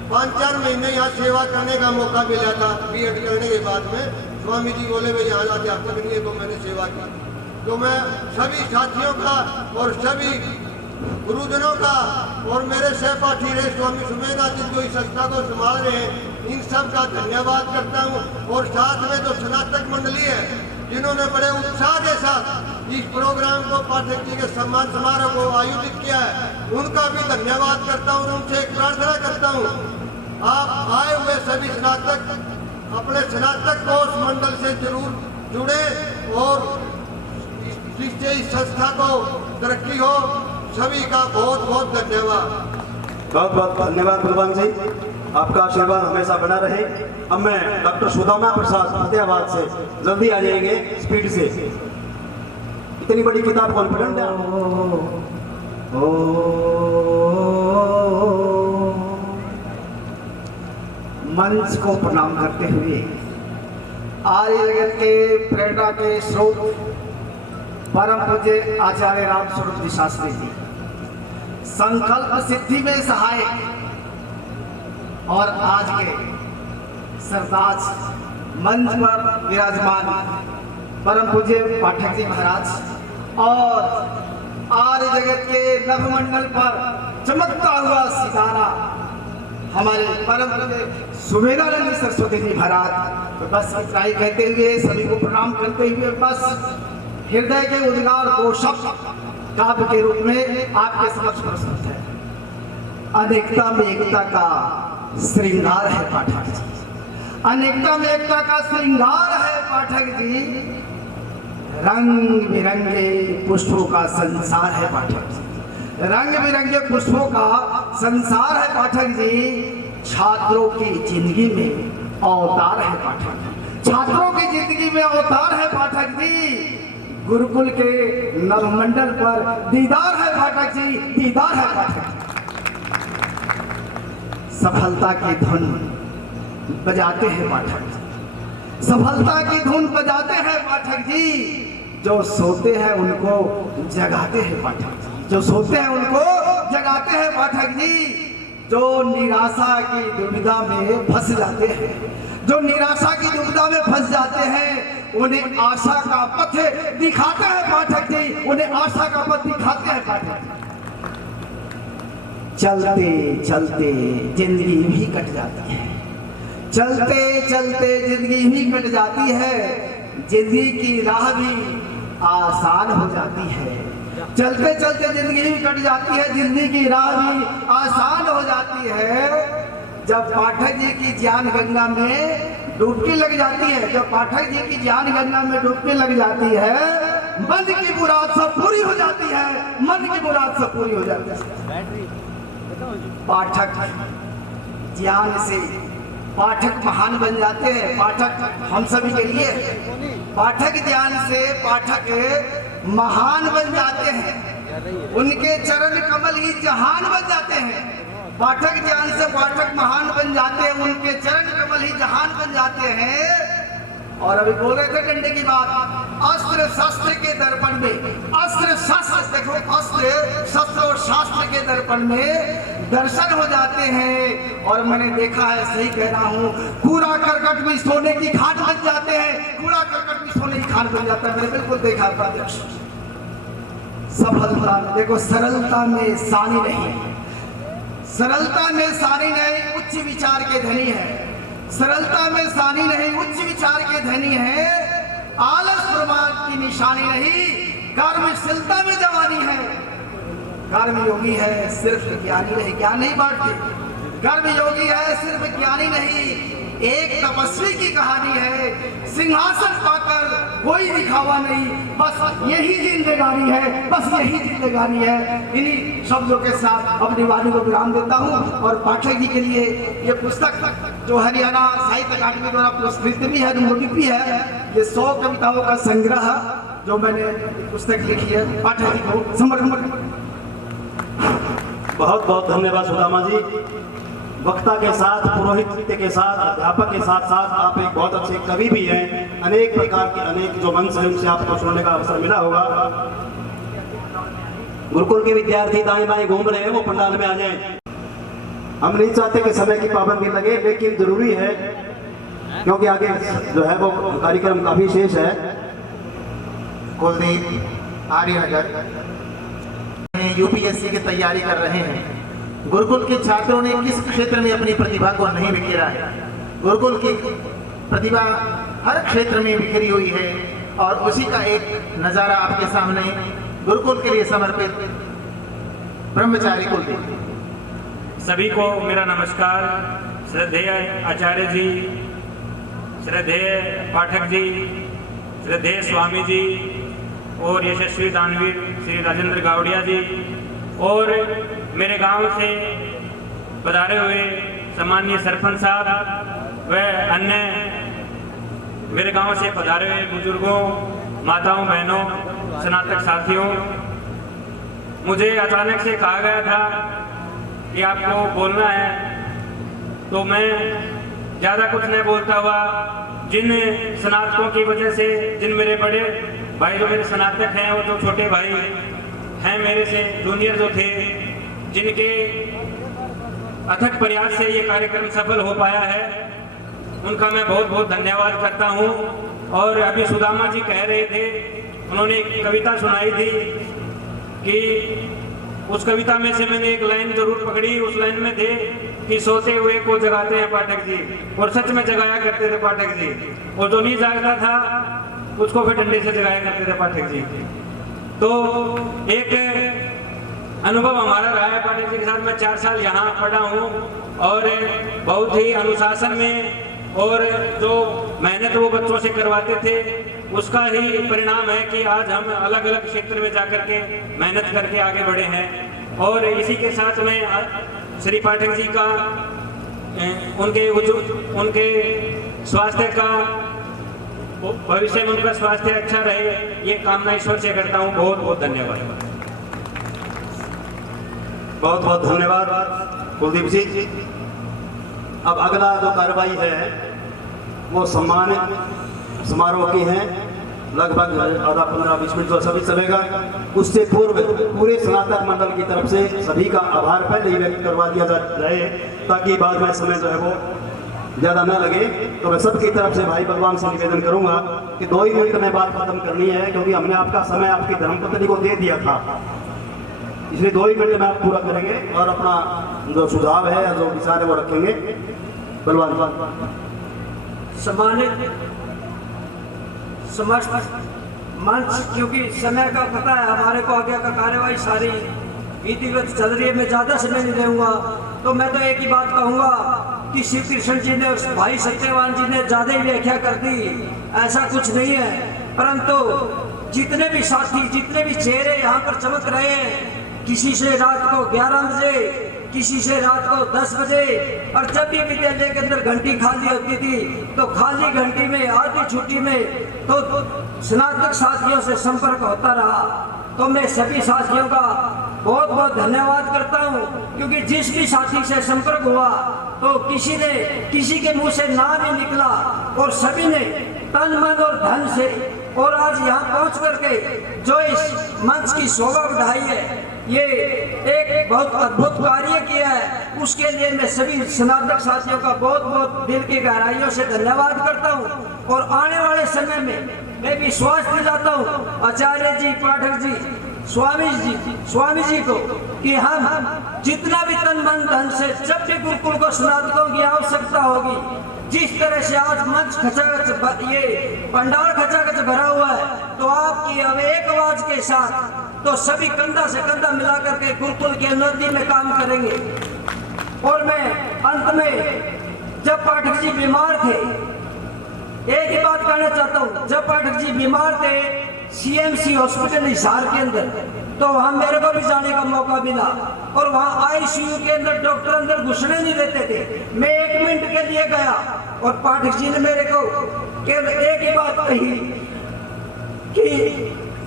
5-4 महीने यहाँ सेवा करने का मौका मिला था। बीएड करने के बाद में स्वामी जी बोले भाई यहाँ अध्यापक नहीं है, तो मैंने सेवा की। तो मैं सभी साथियों का और सभी गुरुजनों का और मेरे सहपाठी रहे स्वामी सुमेधानंद जी जो इस संस्था को संभाल रहे हैं, इन सब का धन्यवाद करता हूँ। और साथ में जो स्नातक मंडली है जिन्होंने बड़े उत्साह के साथ इस प्रोग्राम को, पाठक जी के सम्मान समारोह को आयोजित किया है, उनका भी धन्यवाद करता हूँ। उनसे एक प्रार्थना करता हूँ, आप आए हुए सभी स्नातक अपने स्नातक कोर्स मंडल से जरूर जुड़े और जिससे इस संस्था को तरक्की हो। सभी का बहुत बहुत धन्यवाद। बहुत बहुत धन्यवाद बलवान जी, आपका आशीर्वाद हमेशा बना रहे। अब मैं डॉक्टर सुदामा प्रसाद फतेहाबाद से जल्दी आ जाएंगे स्पीड से। इतनी बड़ी किताब कॉन्फिडेंट है। मंच को प्रणाम करते हुए आर्य जगत के प्रेरणा के स्रोत परम पूज्य आचार्य राम स्वरूप जी शास्त्री जी, संकल्प सिद्धि में सहाय और आज के सरताज मंच पर विराजमान परम पूज्य पाठक जी महाराज और आर्य जगत के नभमंडल पर चमकता हुआ सितारा हमारे परम सुमेधानंद सरस्वती जी महाराज। तो बस इतना ही कहते हुए सभी को प्रणाम करते हुए बस हृदय के उद्गार दो शब्द काव्य के रूप में आपके समक्ष प्रस्तुत है। अनेकता में एकता का श्रृंगार है पाठक जी, अनेकता में एकता का श्रृंगार है पाठक जी, रंग बिरंगे पुष्पों का संसार है पाठक जी, रंग बिरंगे पुष्पों का संसार है पाठक जी। छात्रों की जिंदगी में अवतार है पाठक जी, छात्रों की जिंदगी में अवतार है पाठक जी। गुरुकुल के नवमंडल पर दीदार है पाठक जी, दीदार है पाठक जी। सफलता की धुन बजाते हैं पाठक जी, सफलता की धुन बजाते हैं पाठक जी। जो सोते हैं उनको जगाते हैं पाठक जी, जो सोते हैं उनको जगाते हैं पाठक जी। जो निराशा की दुविधा में फंस जाते हैं, जो निराशा की दुविधा में फंस जाते हैं, उन्हें आशा का पथ दिखाते हैं पाठक जी, उन्हें आशा का पथ दिखाते हैं पाठक जी। चलते चलते जिंदगी भी कट जाती है, चलते चलते जिंदगी भी कट जाती है, जिंदगी की राह भी आसान हो जाती है। चलते चलते जिंदगी भी कट जाती है, जिंदगी की राह भी आसान हो जाती है। जब पाठक जी की ज्ञान गंगा में डुबकी लग जाती है, जब पाठक जी की ज्ञान गंगा में डुबकी लग जाती है, मन की मुराद सब पूरी हो जाती है, मन की मुराद सब पूरी हो जाती है। पाठक ज्ञान से पाठक महान बन जाते हैं, पाठक हम सभी के लिए पाठक ज्ञान से पाठक महान बन जाते हैं, उनके चरण कमल ही जहान बन जाते हैं। पाठक ज्ञान से पाठक महान बन जाते हैं, उनके चरण कमल ही जहान बन जाते हैं। और अभी बोल रहे थे डंडे की बात, अस्त्र शस्त्र के दर्पण में, अस्त्र शस्त्र देखो, अस्त्र शस्त्र और शास्त्र के दर्पण में दर्शन हो जाते हैं। और मैंने देखा है, सही कह रहा हूँ, कूड़ा करकट भी सोने की खान बन जाते हैं, कूड़ा करकट भी सोने की खान बन जाता है। मैंने बिल्कुल देखा प्रत्यक्ष। सफलता में देखो, सरलता में सानी नहीं, सरलता में सानी नहीं, उच्च विचार के धनी है। सरलता में सानी नहीं, उच्च विचार के धनी है। आलस प्रमाद की निशानी नहीं, कर्मशीलता में जवानी है। कर्म योगी है, सिर्फ ज्ञानी नहीं, ज्ञान नहीं बांटते। कर्म योगी है, सिर्फ ज्ञानी नहीं। एक तपस्वी की कहानी है, सिंहासन पाकर कोई दिखावा नहीं, बस यही जिंदगानी है, बस यही जिंदगानी है। इन्हीं शब्दों के साथ अपनी वाणी को विराम देता हूँ। और पाठक जी के लिए ये पुस्तक जो हरियाणा साहित्य अकादमी द्वारा पुरस्कृत भी है, भी है, ये 100 कविताओं का संग्रह जो मैंने पुस्तक लिखी है, पाठक जी को समर्पण। बहुत बहुत धन्यवाद सुदामा जी। वक्ता के साथ, पुरोहित के साथ, अध्यापक के साथ साथ आप एक बहुत अच्छे कवि भी हैं। अनेक प्रकार के अनेक जो मंच है उनसे आपको सुनने का अवसर मिला होगा। गुरुकुल के विद्यार्थी दाएं बाएं घूम रहे हैं, वो पंडाल में आ जाएं। हम नहीं चाहते कि समय की पाबंदी लगे, लेकिन जरूरी है क्योंकि आगे जो है वो कार्यक्रम काफी शेष है। कुलदीप आर्यनगर यूपीएससी की तैयारी कर रहे हैं। गुरुकुल के छात्रों ने किस क्षेत्र में अपनी प्रतिभा को नहीं बिखेरा है? गुरुकुल की प्रतिभा हर क्षेत्र में बिखरी हुई है और उसी का एक नज़ारा आपके सामने गुरुकुल के लिए समर्पित ब्रह्मचारी कुलदीप। सभी को मेरा नमस्कार। श्रद्धेय आचार्य जी, श्रद्धेय पाठक जी, श्रद्धेय स्वामी जी और यशस्वी दानवीर श्री राजेंद्र गावड़िया जी, और मेरे गांव से पधारे हुए सम्माननीय सरपंच साहब व अन्य मेरे गांव से पधारे हुए बुजुर्गों, माताओं, बहनों, स्नातक साथियों। मुझे अचानक से कहा गया था कि आपको बोलना है, तो मैं ज़्यादा कुछ नहीं बोलता हुआ जिन स्नातकों की वजह से, जिन मेरे बड़े भाई जो मेरे स्नातक हैं, वो जो छोटे भाई हैं मेरे से जूनियर जो थे, जिनके अथक प्रयास से ये कार्यक्रम सफल हो पाया है, उनका मैं बहुत बहुत धन्यवाद करता हूँ। और अभी सुदामा जी कह रहे थे, उन्होंने एक कविता सुनाई थी कि उस कविता में से मैंने एक लाइन जरूर पकड़ी। उस लाइन में थे कि सोते हुए को जगाते हैं पाठक जी, और सच में जगाया करते थे पाठक जी, और जो नहीं जागता था उसको फिर डंडे से जगाया करते थे पाठक जी। तो एक अनुभव हमारा रहा है पाठक जी के साथ। मैं 4 साल यहाँ पढ़ा हूँ और बहुत ही अनुशासन में, और जो मेहनत वो बच्चों से करवाते थे उसका ही परिणाम है कि आज हम अलग अलग क्षेत्र में जाकर के मेहनत करके आगे बढ़े हैं। और इसी के साथ में श्री पाठक जी का उनके स्वास्थ्य का भविष्य में उनका स्वास्थ्य अच्छा रहे, ये कामना ईश्वर से करता हूँ। बहुत बहुत धन्यवाद। बहुत बहुत धन्यवाद कुलदीप जी। अब अगला जो कार्रवाई है वो सम्मान समारोह की है, लगभग आधा 15-20 मिनट तो सभी चलेगा। उससे पूर्व पूरे स्नातक मंडल की तरफ से सभी का आभार पहले ही व्यक्त करवा दिया जाए, ताकि बाद में समय जो है वो ज़्यादा न लगे। तो मैं सबकी तरफ से भाई भगवान से निवेदन करूंगा कि 2 ही मिनट में बात खत्म करनी है, क्योंकि हमने आपका समय आपकी धर्मपत्नी को दे दिया था, इसलिए 2 ही मिनट में आप पूरा करेंगे और अपना जो सुझाव है या जो विचार है वो रखेंगे। बलवान सम्मानित समस्त मंच, क्योंकि समय का पता है हमारे को, आगे का कार्यवाही सारी विधिवत चल रही है, मैं ज़्यादा समय नहीं दूंगा। तो मैं तो एक ही बात कहूँगा कि शिव कृष्ण जी ने, भाई सत्यवान जी ने ज़्यादा ही व्याख्या कर दी, ऐसा कुछ नहीं है। परंतु जितने भी साथी, जितने भी चेहरे यहाँ पर चमक रहे हैं, किसी से रात को 11 बजे, किसी से रात को 10 बजे, और जब भी विद्यालय के अंदर घंटी खाली होती थी तो खाली घंटी में, आधी छुट्टी में तो स्नातक साथियों से संपर्क होता रहा। तो मैं सभी साथियों का बहुत बहुत धन्यवाद करता हूँ, क्योंकि जिस भी साथी से संपर्क हुआ तो किसी के मुंह से ना नहीं निकला, और सभी ने तन मन और धन से, और आज यहाँ पहुँच करके जो इस मंच की शोभा बढ़ाई है, ये एक बहुत अद्भुत कार्य किया है, उसके लिए मैं सभी स्नातक साथियों का बहुत बहुत दिल की गहराइयों से धन्यवाद करता हूँ। और आने वाले समय में मैं विश्वास दिलाता हूँ आचार्य जी, पाठक जी, स्वामी जी को कि हम जितना भी तन मन धन से, जब भी गुरुकुल को स्नातकों की आवश्यकता होगी, जिस तरह से आज मंच खचाखच, ये पंडाल खचाखच भरा हुआ है, तो आपकी अब एक आवाज के साथ तो सभी कंधा से कंधा मिला करके गुरुकुल के उन्नति में काम करेंगे। और मैं अंत में, जब पाठक जी बीमार थे, एक ही बात कहना चाहता हूँ, जब पाठक जी बीमार थे CMC हॉस्पिटल हिसार के अंदर, तो वहाँ मेरे को भी जाने का मौका मिला, और वहाँ ICU के अंदर डॉक्टर अंदर घुसने नहीं देते थे। मैं 1 मिनट के लिए गया और पाठक जी ने मेरे को केवल एक ही बात कही कि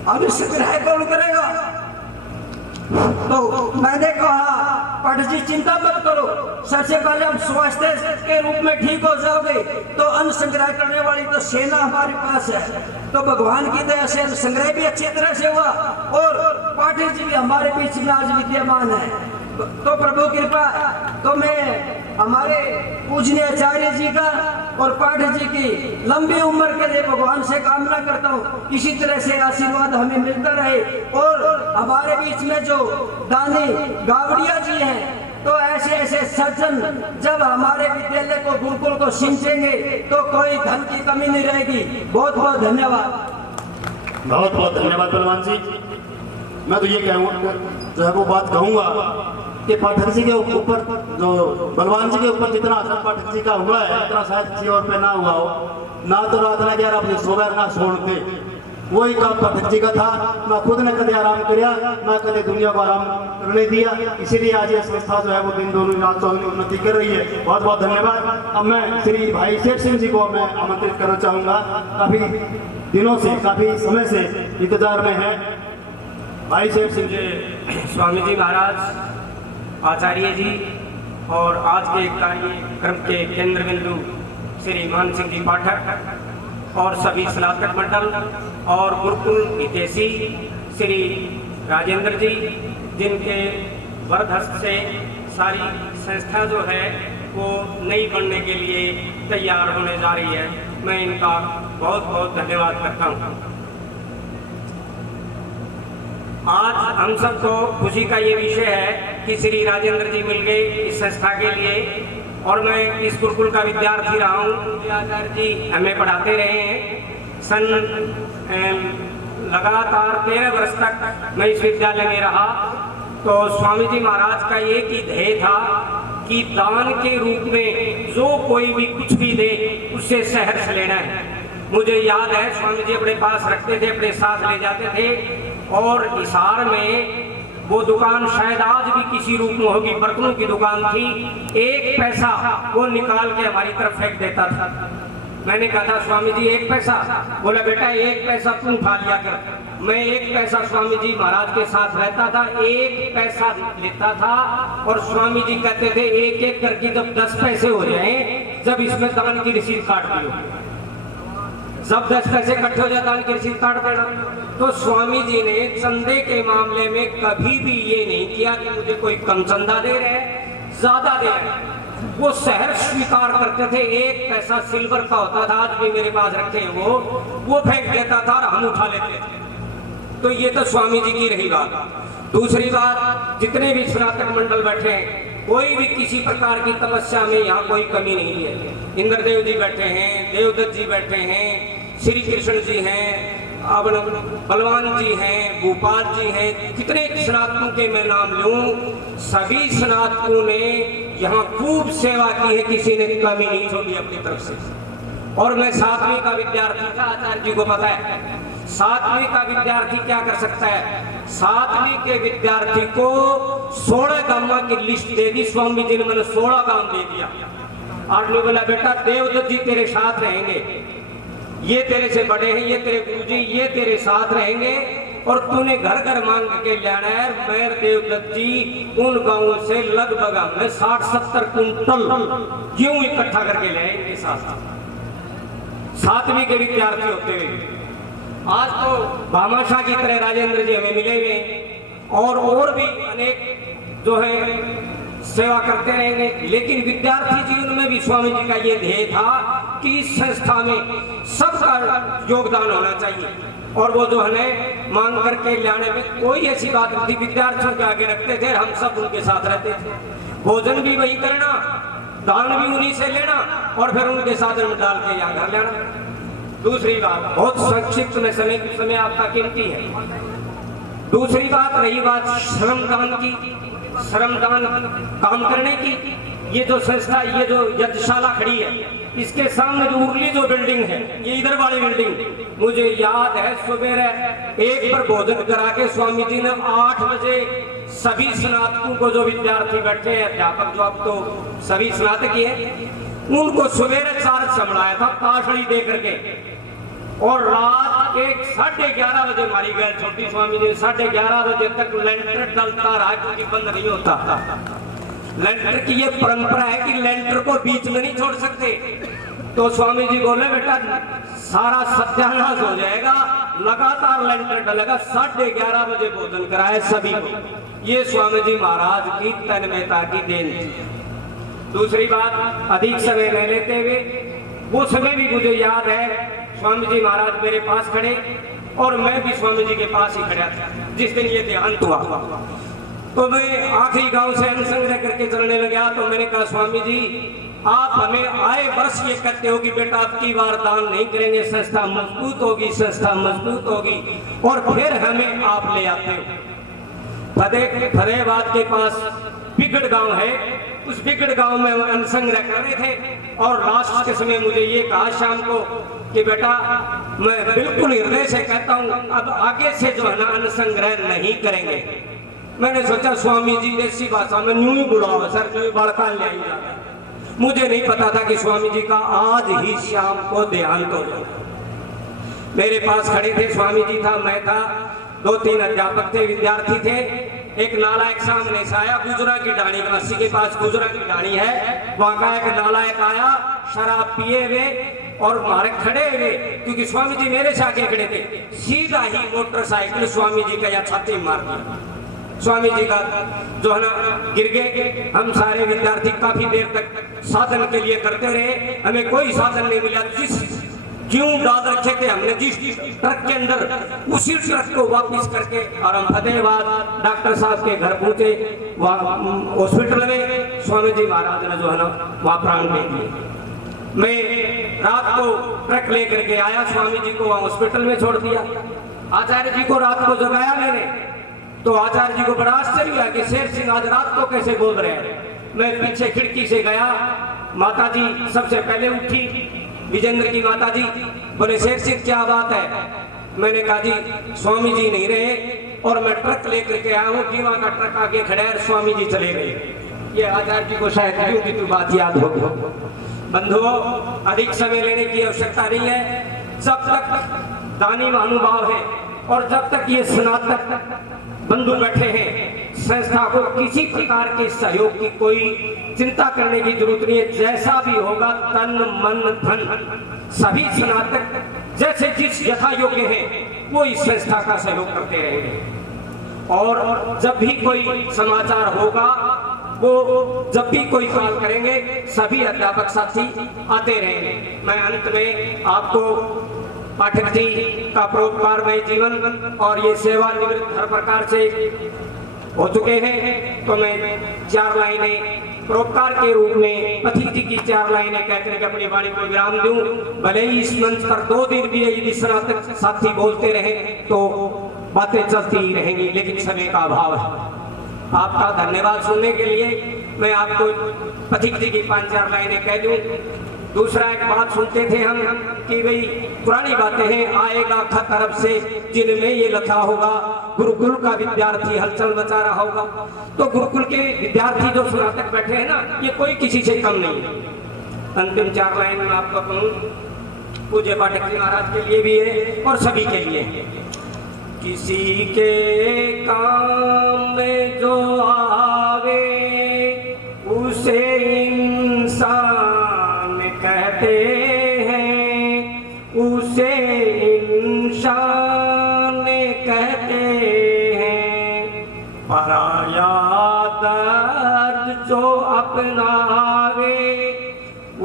अभी संग्रह कौन करेगा। तो मैंने कहा, पाठक जी चिंता मत करो, सबसे पहले हम स्वास्थ्य के रूप में ठीक हो जाओगे, तो अन्न संग्रह करने वाली तो सेना हमारे पास है। तो भगवान की दया से अन्न संग्रह भी अच्छी तरह से हुआ, और पाठक जी भी हमारे बीच में आज विद्यमान है। तो प्रभु कृपा, तो मैं हमारे पूजनीय आचार्य जी का और पाठक जी की लंबी उम्र के लिए भगवान से कामना करता हूँ, इसी तरह से आशीर्वाद हमें मिलता रहे। और हमारे बीच में जो दानी गावड़िया जी हैं, तो ऐसे ऐसे सज्जन जब हमारे विद्यालय को, गुरुकुल को सिंचेंगे, तो कोई धन की कमी नहीं रहेगी। बहुत बहुत धन्यवाद। बहुत बहुत धन्यवाद बलवान जी। मैं तो ये कहूँगा, जो है वो बात कहूँगा कि पाठक जी के ऊपर, जो बलवान जी के ऊपर जितना असर पाठक जी का हुआ है, इतना शायद किसी और पे ना हुआ हो। ना तो रात ना 11 बजे सोवे, ना छोड़ते, वही काम पाठक जी का था। ना खुद ने कभी आराम किया, ना कभी दुनिया को आराम करने दिया। इसीलिए आज ये संस्था जो है वो दिन दोनों रात तो उन्नति कर रही है। बहुत बहुत धन्यवाद। अब मैं श्री भाई शेर सिंह जी को मैं आमंत्रित करना चाहूँगा, काफ़ी दिनों से, काफ़ी समय से इंतजार में है। भाई शेर सिंह जी। स्वामी जी महाराज, आचार्य जी, और आज के कार्यक्रम के केंद्र बिंदु श्री मान सिंह जी पाठक, और सभी स्नातक मंडल और गुरुकुल हितैषी श्री राजेंद्र जी, जिनके वरदहस्त से सारी संस्था जो है वो नई बनने के लिए तैयार होने जा रही है, मैं इनका बहुत बहुत धन्यवाद करता हूँ। आज हम सबको खुशी का ये विषय है कि श्री राजेंद्र जी मिल गए इस संस्था के लिए, और मैं इस गुरुकुल का विद्यार्थी रहा हूँ। आचार्य जी हमें पढ़ाते रहे हैं। सन लगातार 13 वर्ष तक मैं इस विद्यालय में रहा। तो स्वामी जी महाराज का एक ही ध्येय था कि दान के रूप में जो कोई भी कुछ भी दे उससे सहर्ष लेना है। मुझे याद है स्वामी जी अपने पास रखते थे, अपने साथ ले जाते थे, और हिसार में वो दुकान शायद आज भी किसी रूप में होगी, बर्तनों की दुकान थी। 1 पैसा वो निकाल के हमारी तरफ फेंक देता था। मैंने कहा था स्वामी जी 1 पैसा, बोला बेटा 1 पैसा तू उठा लिया कर। मैं 1 पैसा स्वामी जी महाराज के साथ रहता था, 1 पैसा लेता था, और स्वामी जी कहते थे एक एक करके जब 10 पैसे हो जाए, जब इसमें दान की रसीद काट दियो। जब 10 पैसे इकट्ठे हो जाए दान की रसीद काट देना। तो स्वामी जी ने चंदे के मामले में कभी भी ये नहीं किया कि मुझे कोई कम चंदा दे रहे हैं, ज्यादा दे रहे हैं। वो सहर्ष स्वीकार करते थे। 1 पैसा सिल्वर का होता था, आज भी मेरे पास रखे हैं, वो फेंक देता था और हम उठा लेते थे। तो ये तो स्वामी जी की रही बात। दूसरी बात, जितने भी स्नातक मंडल बैठे हैं, कोई भी किसी प्रकार की तपस्या में यहाँ कोई कमी नहीं है। इंद्रदेव जी बैठे हैं, देवदत्त जी बैठे हैं, श्री कृष्ण जी हैं, अब बलवान जी हैं, भूपाल जी हैं, कितने स्नातकों के मैं नाम लूं, सभी स्नातकों ने यहाँ खूब सेवा की है, किसी ने कमी नहीं छोड़ी अपनी तरफ से। और मैं 7वीं का विद्यार्थी था, आचार्य जी को पता है 7वीं का विद्यार्थी क्या कर सकता है। 7वीं के विद्यार्थी को 16 गांव की लिस्ट दे दी स्वामी जी ने, मैंने 16 गांव दे दिया। आदमी बोला बेटा देवदत्त जी तेरे साथ रहेंगे, ये तेरे से बड़े हैं, ये तेरे गुरुजी, ये तेरे साथ रहेंगे, और तूने घर घर मांग के लाना है। मैं देवदत्त जी उन गांवों से लगभग हमने 60-70 कुंटल गेहूं इकट्ठा करके ले इनके साथ। 7वीं के विद्यार्थी होते हुए आज तो भामाशाह की तरह राजेंद्र जी हमें मिले हुए, और भी अनेक जो है सेवा करते रहेंगे। लेकिन विद्यार्थी जीवन में भी स्वामी जी का ये ध्येय था कि इस संस्था में सबका योगदान होना चाहिए, और वो जो हमें मांग करके लाने में कोई ऐसी बात नहीं थी। विद्यार्थियों के आगे रखते थे, हम सब उनके साथ रहते थे। भोजन भी वही करना, दान भी उन्हीं से लेना, और फिर उनके साधन में डाल के यहाँ घर लाना। दूसरी बात, बहुत संक्षिप्त में समय आपका कीमती है। दूसरी बात रही बात श्रमदान की, श्रमदान काम करने की। ये जो संस्था, ये जो यज्ञशाला खड़ी है, इसके सामने जो उर्ली जो बिल्डिंग है, ये इधर वाली बिल्डिंग, मुझे याद है सुबह 1 पर भोजन करा के स्वामी जी ने 8 बजे सभी स्नातकों को, जो विद्यार्थी बैठे हैं, अध्यापक जो अब तो सभी स्नातक ही है, उनको सवेरे 4 संभलाया था ताशड़ी दे करके, और रात के 11:30 बजे मारी गए छोटी स्वामी जी। 11:30 बजे तक लेंटर डलता रहा, क्योंकि बंद नहीं होता। लेंटर की ये परंपरा है कि लेंटर को बीच में नहीं छोड़ सकते। तो स्वामी जी बोले बेटा सारा सत्यानाश हो जाएगा, लगातार लेंटर डलेगा। 11:30 बजे भोजन कराए सभी को। ये स्वामी जी महाराज की तन्मयता की देन थी। दूसरी बात, अधिक समय न लेते हुए, वो समय भी मुझे याद है स्वामी जी महाराज मेरे पास खड़े, और मैं भी स्वामी जी के पास ही खड़ा था जिस दिन ये देहांत हुआ। तो मैं आखिरी गांव से अन्न संग्रह करके चलने लगा। तो मैंने कहा स्वामी जी आप हमें आए वर्ष ये कहते हो कि बेटा अब की बार दान नहीं करेंगे, संस्था मजबूत होगी, संस्था मजबूत होगी, और फिर हमें आप ले आते हो। फतेहाबाद के पास बिगड़ गांव है, उस बिगड़ गांव में अन्न संग्रह कर रहे थे, और लास्ट के समय मुझे ये कहा शाम को कि बेटा मैं बिल्कुल हृदय से कहता हूँ अब आगे से जो है ना अन्न संग्रह नहीं करेंगे। मैंने सोचा स्वामी जी देसी भाषा में न्यू ही बुलाओ सर, न्यू बड़का ले आइएगा। मुझे नहीं पता था कि स्वामी जी का आज ही शाम को देहांत हो जाए। मेरे पास खड़े थे, स्वामी जी था, मैं था, 2-3 अध्यापक थे, विद्यार्थी थे। एक नालायक सामने से आया, गुजरा की डाणी, काशी के पास गुजरा की डाणी है, वहां का एक नालायक आया शराब पिए हुए और मारे खड़े हुए, क्योंकि स्वामी जी मेरे से आगे खड़े थे। सीधा ही मोटरसाइकिल स्वामी जी का या छाती मार दिया। स्वामी जी का जो है ना गिर गए। हम सारे विद्यार्थी काफी देर तक साधन के लिए करते रहे, हमें कोई साधन नहीं मिला। जिस क्यों डाल रखे थे हमने जिस ट्रक के अंदर, उसी ट्रक को वापस करके और हम फतेहाबाद डॉक्टर साहब के घर पहुंचे। वहाँ हॉस्पिटल में स्वामी जी महाराज ने जो है ना वहाँ प्राण दे दिए। मैं रात को ट्रक लेकर के आया, स्वामी जी को वहाँ हॉस्पिटल में छोड़ दिया। आचार्य जी को रात को जगाया मैंने, तो आचार्य जी को बड़ा आश्चर्य हुआ कि शेर सिंह आज रात को कैसे बोल रहे हैं। मैं पीछे खिड़की से गया, माता जी सबसे पहले उठी, विजेंद्र की माता जी। बोले शेर सिंह क्या बात है? मैंने कहा जी स्वामी जी नहीं रहे और मैं ट्रक लेकर के आया हूँ, दीवा का ट्रक आगे खड़ा है, स्वामी जी चले गए। ये आचार्य जी को शायद यूं की तू बात याद हो। बंधुओं, अधिक समय लेने की आवश्यकता नहीं है। जब तक दानी महानुभाव है और जब तक ये स्नातक बंधु बैठे हैं, संस्था को किसी प्रकार के सहयोग की कोई चिंता करने की जरूरत नहीं है। जैसा भी होगा तन मन धन सभी स्नातक जैसे जिस यथा योग्य हैं वो इस संस्था का सहयोग करते रहेंगे। और जब भी कोई समाचार होगा, वो जब भी कोई कॉल करेंगे, सभी अध्यापक साथी आते रहेंगे। मैं अंत में आपको पाठक जी का परोपकारमय जीवन और ये सेवानिवृत्त हर प्रकार से हो चुके हैं, तो मैं 4 लाइनें परोपकार के रूप में पथिक जी की 4 लाइनें कहकर के अपनी वाणी को विराम दूं। भले ही इस मंच पर 2 दिन भी यदि स्नातक साथी बोलते रहे तो बातें चलती ही रहेंगी, लेकिन समय का अभाव है। आपका धन्यवाद सुनने के लिए। मैं आपको पथिक जी की 5-4 लाइनें कह दूं। दूसरा एक बात सुनते थे हम कि भाई पुरानी बातें हैं, आएगा खत अरब से जिनमें ये लिखा होगा गुरुकुल का विद्यार्थी हलचल मचा रहा होगा। तो गुरुकुल के विद्यार्थी जो स्नातक बैठे हैं ना, ये कोई किसी से कम नहीं है। अंतिम 4 लाइन में आपको कहूँ, पूज्य पाठक जी महाराज के लिए भी है और सभी के लिए। किसी के काम में जो आवे उसे इंसान कहते हैं, उसे इंसान कहते हैं। पराया दर्द जो अपनावे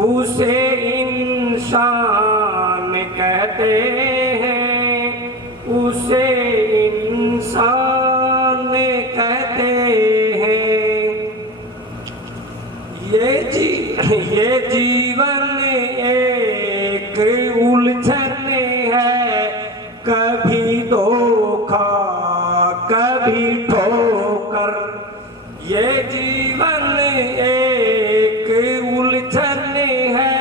उसे इंसान कहते हैं, उसे इंसान कहते हैं। ये जीवन एक उलझन है, कभी धोखा कभी ठोकर। ये जीवन एक उलझन है,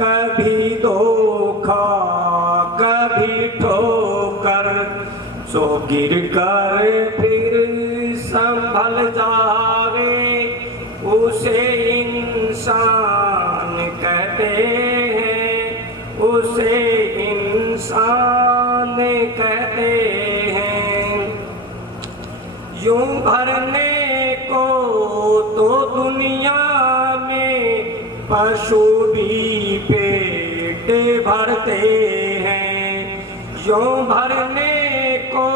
कभी धोखा कभी ठोकर। सो गिर कर फिर संभल जावे उसे इंसान कहते हैं, उसे इंसान कहते हैं। यूं भरने को तो दुनिया में पशु भी पेट भरते हैं। यूं भरने को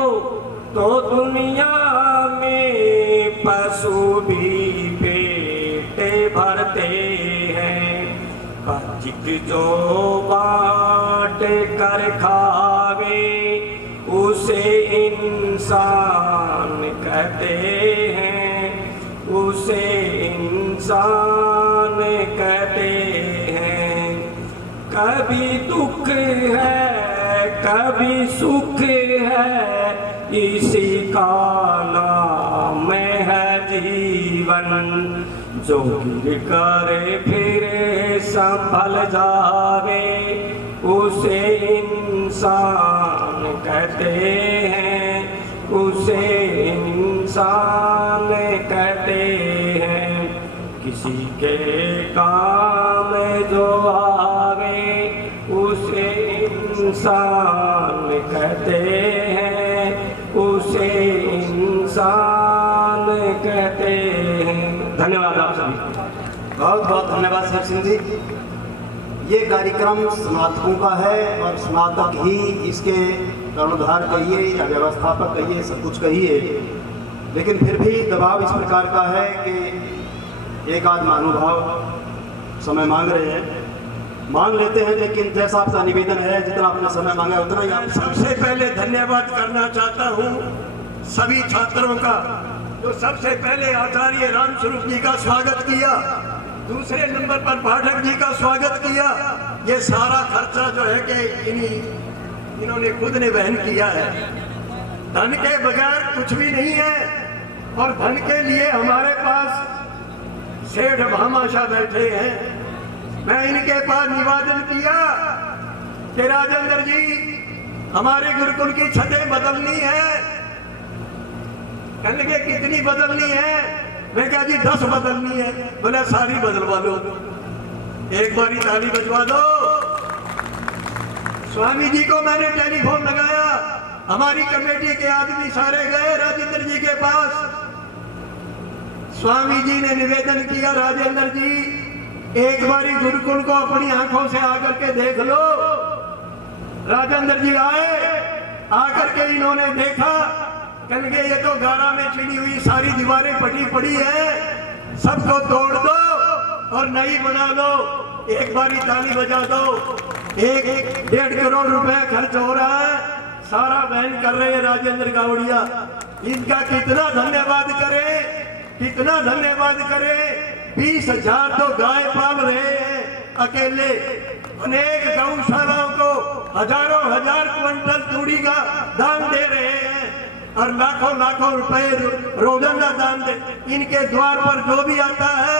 तो दुनिया में पशु भी पेट भरते हैं। पथिक जो बांट कर खावे उसे इंसान कहते हैं, उसे इंसान कहते हैं। कभी दुख है कभी सुख है, इसी का नाम है जीवन। जो गिर कर फिर संभल जावे उसे इंसान कहते हैं, उसे इंसान कहते हैं। किसी के काम जो आवे उसे इंसान कहते हैं, उसे इंसान कहते हैं। धन्यवाद आप सभी। बहुत बहुत धन्यवाद सर सिंह जी। ये कार्यक्रम स्नातकों का है और स्नातक ही इसके कर्णधार कहिए या व्यवस्थापक कहिए, सब कुछ कहिए, लेकिन फिर भी दबाव इस प्रकार का है कि एक आध महानुभाव समय मांग रहे हैं। मान लेते हैं, लेकिन जैसा आपका निवेदन है, जितना आपने समय मांगा है उतना ही आप। सबसे पहले धन्यवाद करना चाहता हूँ सभी छात्रों का, जो सबसे पहले आचार्य रामस्वरूप जी का स्वागत किया, दूसरे नंबर पर पाठक जी का स्वागत किया। ये सारा खर्चा जो है कि इन्होंने खुद ने वहन किया है। धन के बगैर कुछ भी नहीं है, और धन के लिए हमारे पास सेठ भामाशाह बैठे हैं। मैं इनके पास निवेदन किया कि राजेंद्र जी, हमारे गुरुकुल की छतें बदलनी है। कहने के कितनी बदलनी है? मैं कहा जी 10 बदलनी है। बोले सारी बदलवा लो। एक बारी ताली बजवा दो। स्वामी जी को मैंने टेलीफोन लगाया, हमारी कमेटी के आदमी सारे गए राजेंद्र जी के पास। स्वामी जी ने निवेदन किया, राजेंद्र जी एक बारी गुरुकुल को अपनी आंखों से आकर के देख लो। राजेंद्र जी आए, आकर के इन्होंने देखा, कहेंगे ये तो गारा में चुनी हुई सारी दीवारें फटी पड़ी है, सबको तोड़ दो और नई बना लो। एक बारी ताली बजा दो। 1.5 करोड़ रुपए खर्च हो रहा है, सारा वहन कर रहे हैं राजेंद्र गावड़िया। इनका कितना धन्यवाद करें, कितना धन्यवाद करें। 20,000 तो गाय पाल रहे हैं अकेले। अनेक गौशालाओं को हजारों हजार क्विंटल तूड़ी का दान दे रहे हैं, और लाखों लाखों रुपए रोजाना दान दे। इनके द्वार पर जो भी आता है,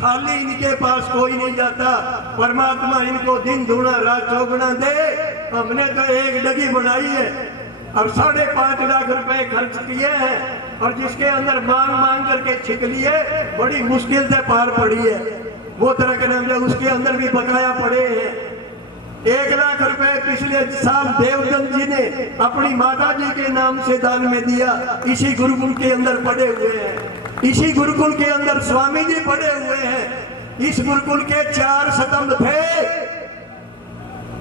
खाली इनके पास कोई नहीं जाता। परमात्मा इनको दिन दूना रात चौगुना दे। हमने तो एक डगी बनाई है और 5.5 लाख रुपए खर्च किए हैं, और जिसके अंदर मांग मांग करके छिक लिए, बड़ी मुश्किल से पार पड़ी है। वो तरह के नाम जो उसके अंदर भी बकाया पड़े हैं। 1 लाख रुपए पिछले साल देवदत्त जी ने अपनी माता जी के नाम से दान में दिया। इसी गुरुकुल के अंदर पड़े हुए हैं, इसी गुरुकुल के अंदर स्वामी जी पड़े हुए हैं। इस गुरुकुल के 4 स्तंभ थे।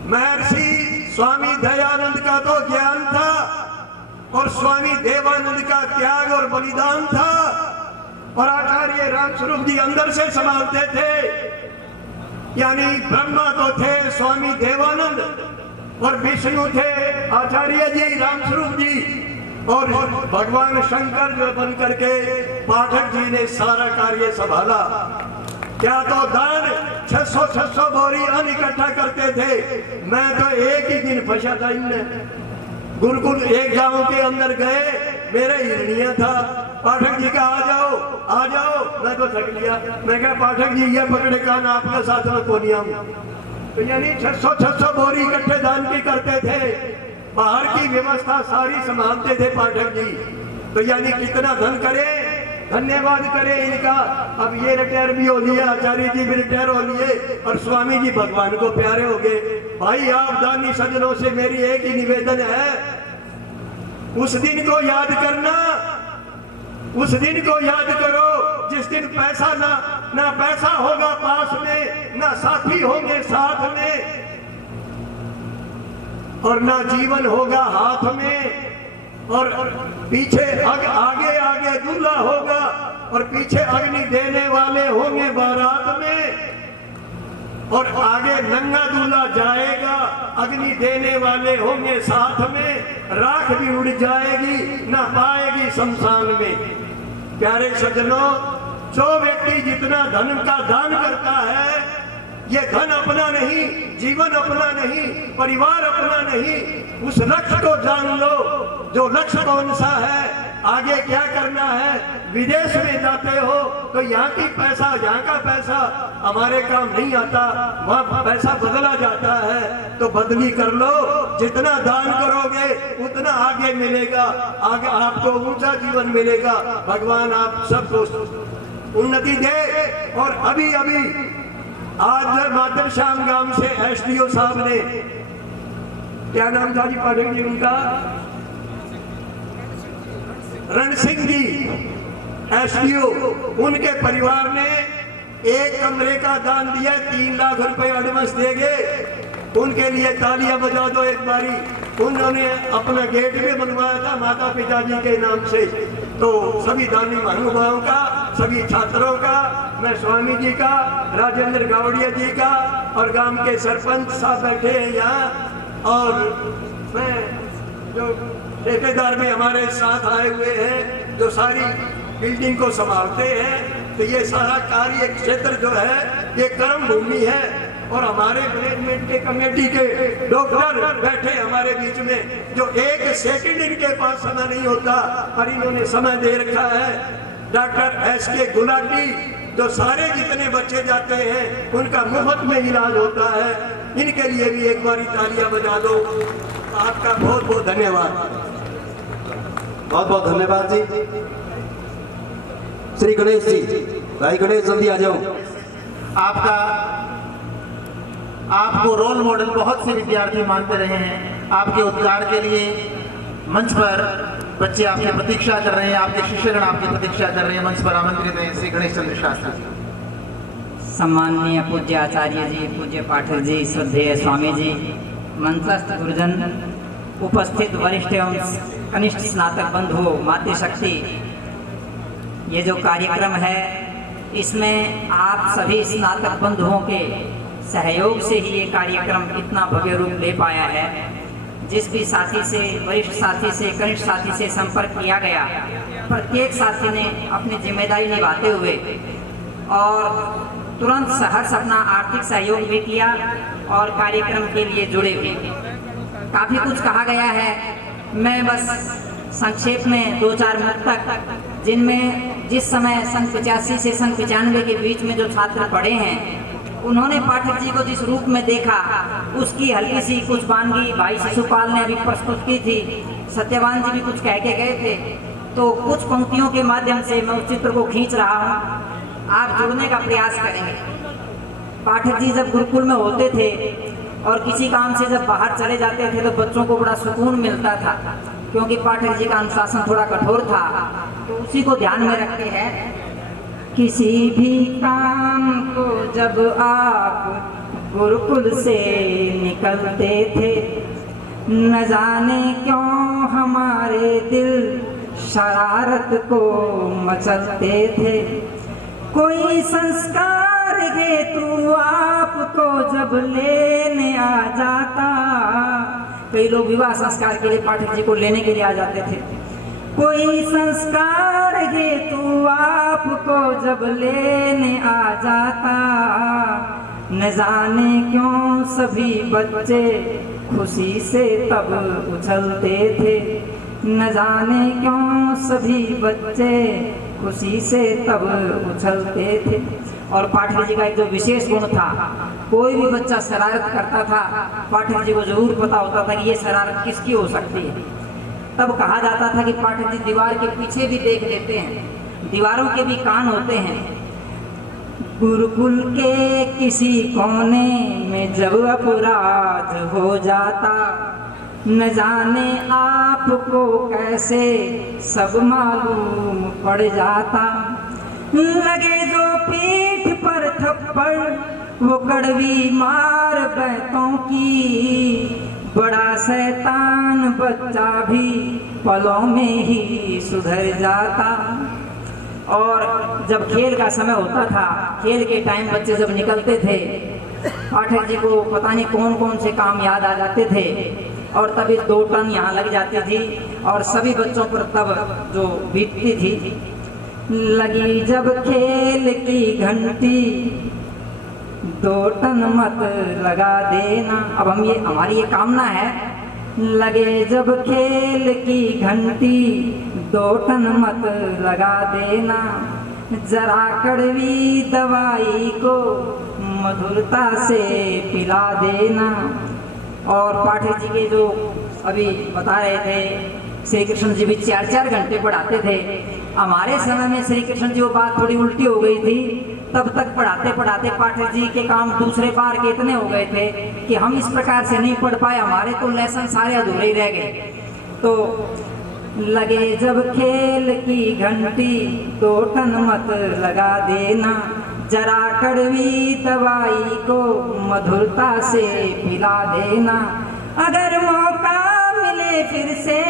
महर्षि स्वामी दयानंद का तो ज्ञान था, और स्वामी देवानंद का त्याग और बलिदान था, और आचार्य रामस्वरूप जी अंदर से संभालते थे। यानी ब्रह्मा तो थे स्वामी देवानंद, और विष्णु थे आचार्य जी रामस्वरूप जी, और भगवान शंकर जो बन करके पाठक जी ने सारा कार्य संभाला। क्या तो दान 600 बोरी अन्न इकट्ठा करते थे। मैं तो एक ही दिन फंसा था इनमें। गुरुकुल एक गांव के अंदर गए, मेरे हिरणिया था। पाठक जी का आ जाओ। मैं तो थक लिया। मैं कहा पाठक जी ये पकड़े कान, आपके साथ में को नहीं आऊं। तो यानी 600 बोरी इकट्ठे दान की करते थे। बाहर की व्यवस्था सारी संभालते थे पाठक जी। तो यानी कितना धन करे, धन्यवाद करे इनका। अब ये रिटायर भी हो लिया, आचार्य जी भी रिटायर हो लिए, और स्वामी जी भगवान को प्यारे हो गए। भाई आप दानी सज्जनों से मेरी एक ही निवेदन है, उस दिन को याद करना, उस दिन को याद करो जिस दिन पैसा ना पैसा होगा पास में, ना साथी होंगे साथ में, और ना जीवन होगा हाथ में, और पीछे आगे दूल्हा होगा, और पीछे अग्नि देने वाले होंगे बारात में, और आगे नंगा दूल्हा जाएगा, अग्नि देने वाले होंगे साथ में, राख भी उड़ जाएगी, ना पाएगी शमशान में। प्यारे सज्जनों, जो व्यक्ति जितना धन का दान करता है, ये धन अपना नहीं, जीवन अपना नहीं, परिवार अपना नहीं, उस लक्ष्य को जान लो। जो लक्ष्य कौन सा है, आगे क्या करना है। विदेश में जाते हो तो यहाँ का पैसा हमारे काम नहीं आता, वहाँ पैसा बदला जाता है। तो बदली कर लो, जितना दान करोगे उतना आगे मिलेगा, आगे आपको ऊंचा जीवन मिलेगा। भगवान आप सबको उन्नति दे। और अभी आज मातर श्याम गांव से एसडीओ साहब ने, क्या नाम था जी पाठक जी उनका, रण सिंह जी एसडीओ, उनके परिवार ने एक कमरे का दान दिया, 3 लाख रुपए एडवांस देंगे। उनके लिए तालियां बजा दो एक बारी। उन्होंने अपना गेट भी बनवाया था माता पिताजी के नाम से। तो सभी दानी महानुभावों का सभी छात्रों का, मैं स्वामी जी का, राजेंद्र गावड़िया जी का और गांव के सरपंच साहब बैठे हैं यहाँ, और मैं जो ठेकेदार भी हमारे साथ आए हुए हैं जो सारी बिल्डिंग को संभालते हैं। तो ये सारा कार्य क्षेत्र जो है ये कर्म भूमि है, और हमारे मैनेजमेंट के कमेटी के डॉक्टर बैठे हमारे बीच में जो एक सेकंड इनके पास समय नहीं होता, पर इन्होंने समय दे रखा है। डॉक्टर SK गुलाटी, जो सारे जितने बच्चे जाते हैं उनका मुफ्त में इलाज होता है, इनके लिए भी एक बारी तालियां बजा दो। आपका बहुत बहुत धन्यवाद। बहुत बहुत धन्यवाद जी। श्री गणेश जी, भाई गणेश जल्दी आ जाओ। आपको रोल मॉडल बहुत से विद्यार्थी मानते रहे हैं। आपके उद्गार के लिए मंच पर बच्चे आपकी प्रतीक्षा कर रहे हैं, आपके शिष्यगण आपकी प्रतीक्षा कर रहे हैं। मंच पर आमंत्रित हैं श्री गणेश चंद्र शास्त्री जी। सम्माननीय पूज्य आचार्य जी, पूज्य पाठक जी, श्रद्धेय स्वामी जी, मंत्रस्थ गुरुजन, उपस्थित वरिष्ठ एवं कनिष्ठ स्नातक बंधु, मातृशक्ति, ये जो कार्यक्रम है इसमें आप सभी स्नातक बंधुओं के सहयोग से ही ये कार्यक्रम इतना भव्य रूप ले पाया है। जिस भी साथी से, वरिष्ठ साथी से, कनिष्ठ साथी से संपर्क किया गया, प्रत्येक साथी ने अपनी जिम्मेदारी निभाते हुए और तुरंत सहर्ष अपना आर्थिक सहयोग भी किया और कार्यक्रम के लिए जुड़े हुए। काफ़ी कुछ कहा गया है, मैं बस संक्षेप में 2-4 मुक्तक, जिनमें जिस समय सन 85 से सन 95 के बीच में जो छात्र पढ़े हैं उन्होंने पाठक जी को जिस रूप में देखा उसकी हल्की सी कुछ वानगी भाई शिशुपाल ने अभी प्रस्तुत की थी, सत्यवान जी भी कुछ कह के गए थे, तो कुछ पंक्तियों के माध्यम से मैं उस चित्र को खींच रहा हूँ, आप जुड़ने का प्रयास करेंगे। पाठक जी जब गुरुकुल में होते थे और किसी काम से जब बाहर चले जाते थे तो बच्चों को बड़ा सुकून मिलता था, क्योंकि पाठक जी का अनुशासन थोड़ा कठोर था। तो उसी को ध्यान में रखते हैं, किसी भी काम को जब आप गुरुकुल से निकलते थे, न जाने क्यों हमारे दिल शरारत को मचलते थे। कोई संस्कार हेतु आपको जब लेने आ जाता, कई लोग विवाह संस्कार के लिए पाठक जी को लेने के लिए आ जाते थे। कोई संस्कार हेतु आपको जब लेने आ जाता, न जाने क्यों सभी बच्चे खुशी से तब उछलते थे, न जाने क्यों सभी बच्चे खुशी से तब उछलते थे। और पाठक जी का एक जो विशेष गुण था, कोई भी बच्चा शरारत करता था, पाठक जी को जरूर पता होता था कि ये शरारत किसकी हो सकती है। तब कहा जाता था कि पाठक जी दीवार के पीछे भी देख लेते हैं, दीवारों के भी कान होते हैं। गुरुकुल के किसी कोने में जब अपराध हो जाता, न जाने आपको कैसे सब मालूम पड़ जाता। लगे जो पीठ पर थप्पड़ वो कड़वी मार बैतों की, बड़ा शैतान बच्चा भी पलों में ही सुधर जाता। और जब खेल का समय होता था, खेल के टाइम बच्चे जब निकलते थे, पाठक जी को पता नहीं कौन कौन से काम याद आ जाते थे, और तभी 2 टन यहाँ लग जाती थी और सभी बच्चों पर तब जो बीतती थी। लगी जब खेल की घंटी 2 टन मत लगा देना। अब हम ये हमारी ये कामना है, लगे जब खेल की घंटी 2 टन मत लगा देना, जरा कड़वी दवाई को मधुरता से पिला देना। और पाठक जी के जो अभी बता रहे थे, श्री कृष्ण जी भी 4-4 घंटे पढ़ाते थे। हमारे समय में श्री कृष्ण जी वो बात थोड़ी उल्टी हो गई थी, तब तक पढ़ाते पढ़ाते पाठक जी के काम दूसरे बार के इतने हो गए थे कि हम इस प्रकार से नहीं पढ़ पाए, हमारे तो लेसन सारे अधूरे ही रह गए। तो लगे जब खेल की घंटी 2 टन मत लगा देना, जरा कड़वी दवाई को मधुरता से पिला देना। अगर मौका मिले फिर से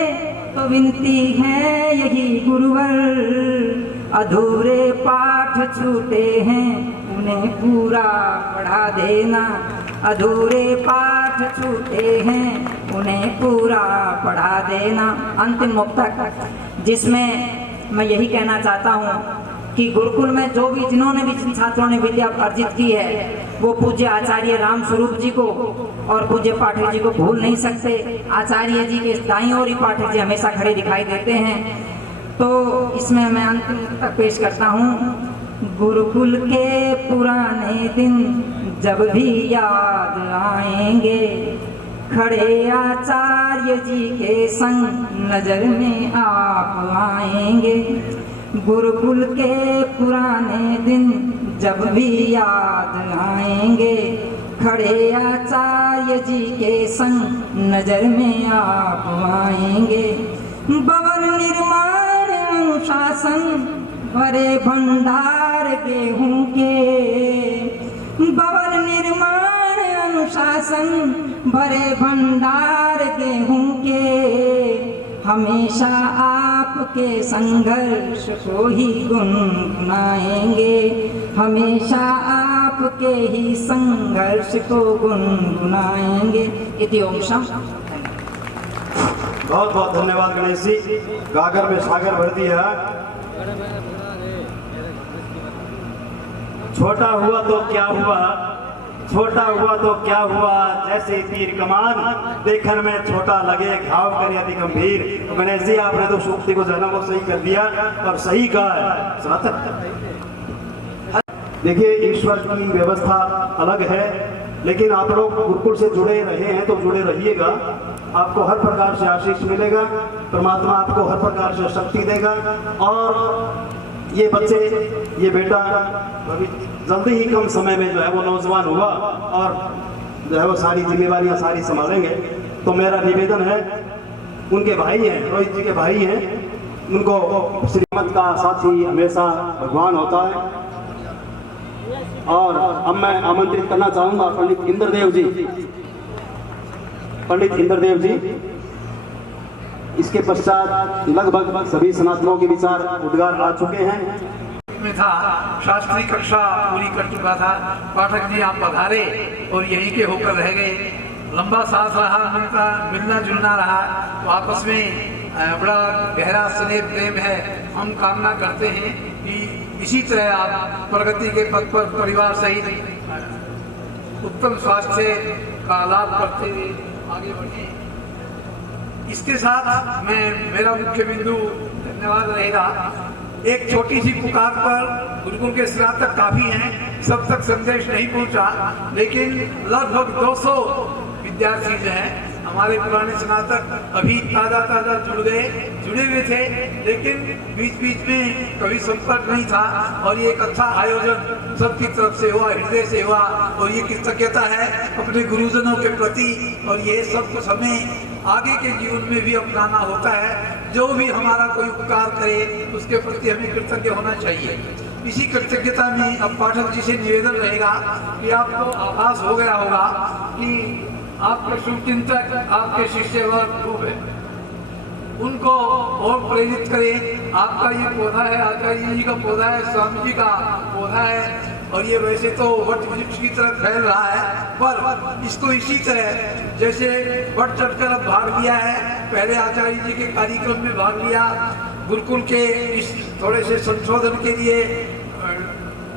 तो विनती है यही गुरुवर, अधूरे पाठ छूटे हैं उन्हें पूरा पढ़ा देना, अधूरे पाठ छूटे हैं उन्हें पूरा पढ़ा देना। अंतिम मुक्तक जिसमें मैं यही कहना चाहता हूँ कि गुरुकुल में जो भी जिन्होंने भी जिन छात्रों ने विद्या अर्जित की है वो पूज्य आचार्य राम स्वरूप जी को और पूज्य पाठक जी को भूल नहीं सकते। आचार्य जी के दाईं ओर ही पाठक जी हमेशा खड़े दिखाई देते हैं। तो इसमें मैं अंतिम तक पेश करता हूँ। गुरुकुल के पुराने दिन जब भी याद आएंगे, खड़े आचार्य जी के संग नजर में आप आएंगे। गुरुकुल के पुराने दिन जब भी याद आएंगे, खड़े आचार्य जी के संग नजर में आप आएंगे। भवन निर्माण अनुशासन भरे भंडार गेहूं के, भवन निर्माण अनुशासन भरे भंडार गेहूं के, हमेशा आपके संघर्ष को ही गुनगुनाएंगे, हमेशा आपके ही संघर्ष को गुनगुनाएंगे। इति ओम शम। बहुत बहुत धन्यवाद गणेश जी, गागर में सागर भर दिया। छोटा हुआ तो क्या हुआ, छोटा हुआ तो क्या हुआ, जैसे तीर कमान देखन में छोटा लगे, घाव करे अति गंभीर। तो गणेश जी आपने तो सूक्ति को जन्म को सही कर दिया और सही कहा है। स्नातक देखिए, ईश्वर की व्यवस्था अलग है, लेकिन आप लोग गुरुकुल से जुड़े रहे हैं तो जुड़े रहिएगा। आपको हर प्रकार से आशीष मिलेगा, परमात्मा आपको हर प्रकार से शक्ति देगा। और ये बच्चे, ये बेटा जल्दी ही कम समय में जो है वो नौजवान हुआ और जो है वो सारी जिम्मेवारियां सारी संभालेंगे। तो मेरा निवेदन है, उनके भाई हैं, रोहित जी के भाई हैं, उनको श्रीमत का साथी हमेशा भगवान होता है। और अब मैं आमंत्रित करना चाहूंगा पंडित इंद्रदेव जी, पंडित इंद्रदेव जी। इसके पश्चात लगभग सभी सनातनों के विचार उद्गार आ चुके हैं। में था, शास्त्रीय कक्षा पूरी कर चुका था। पाठक जी आप पधारे और यहीं के होकर रह गए। लंबा सांस रहा, मिलना जुलना रहा, तो आपस में बड़ा गहरा स्नेह प्रेम है। हम कामना करते हैं कि इसी तरह आप प्रगति के पथ पर परिवार सहित उत्तम स्वास्थ्य का लाभ करते हुए आगे बढ़े। इसके साथ मेरा मुख्य बिंदु धन्यवाद रहेगा। एक छोटी सी पुकार पर गुरुकुल के स्नातक काफी हैं, सब तक संदेश नहीं पहुंचा, लेकिन लगभग 200 विद्यार्थी जो हैं हमारे पुराने स्नातक अभी ताजा जुड़े हुए थे, लेकिन बीच बीच में कभी संपर्क नहीं था। और ये एक अच्छा आयोजन सबकी तरफ से हुआ, हृदय से हुआ, और ये कृतज्ञता है अपने गुरुजनों के प्रति। और ये सब कुछ हमें आगे के जीवन में भी अपनाना होता है। जो भी हमारा कोई उपकार करे उसके प्रति हमें कृतज्ञ होना चाहिए। इसी कृतज्ञता में अब पाठक जी से निवेदन रहेगा कि आपको आभास हो गया होगा कि आपके शुभचिंतक, आपके शिष्य वर्ग खूब है, उनको और प्रेरित करें। आपका ये पौधा है, आचार्य जी का पौधा है, स्वामी जी का पौधा है, और ये वैसे तो वट वृक्ष की तरह फैल रहा है, पर इसको इसी तरह जैसे बढ़ चढ़कर अब भाग लिया है। पहले आचार्य जी के कार्यक्रम में भाग लिया, गुरुकुल के इस थोड़े से संशोधन के लिए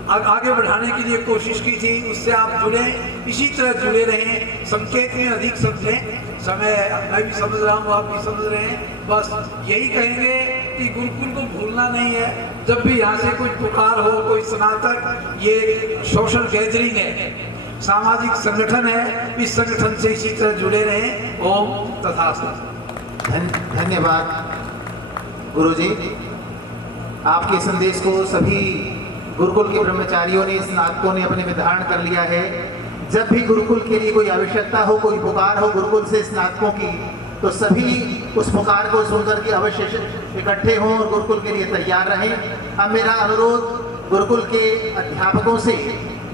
आगे बढ़ाने के लिए कोशिश की थी, उससे आप जुड़े, इसी तरह जुड़े रहें, संकेत में अधिक समझें। समय मैं भी समझ रहा हूँ, आप भी समझ रहे हैं। बस यही कहेंगे कि गुरुकुल को भूलना नहीं है। जब भी यहाँ से कोई पुकार हो, कोई स्नातक, ये सोशल गैदरिंग है, सामाजिक संगठन है, इस संगठन से इसी तरह जुड़े रहें। ओम तथास्तु। धन्यवाद गुरुजी। आपके संदेश को सभी गुरुकुल के ब्रह्मचारियों ने, स्नातकों ने अपने में धारण कर लिया है। जब भी गुरुकुल के लिए कोई आवश्यकता हो, कोई पुकार हो गुरुकुल से स्नातकों की, तो सभी उस पुकार को सुनकर के अवश्य इकट्ठे हों और गुरुकुल के लिए तैयार रहें। अब मेरा अनुरोध गुरुकुल के अध्यापकों से,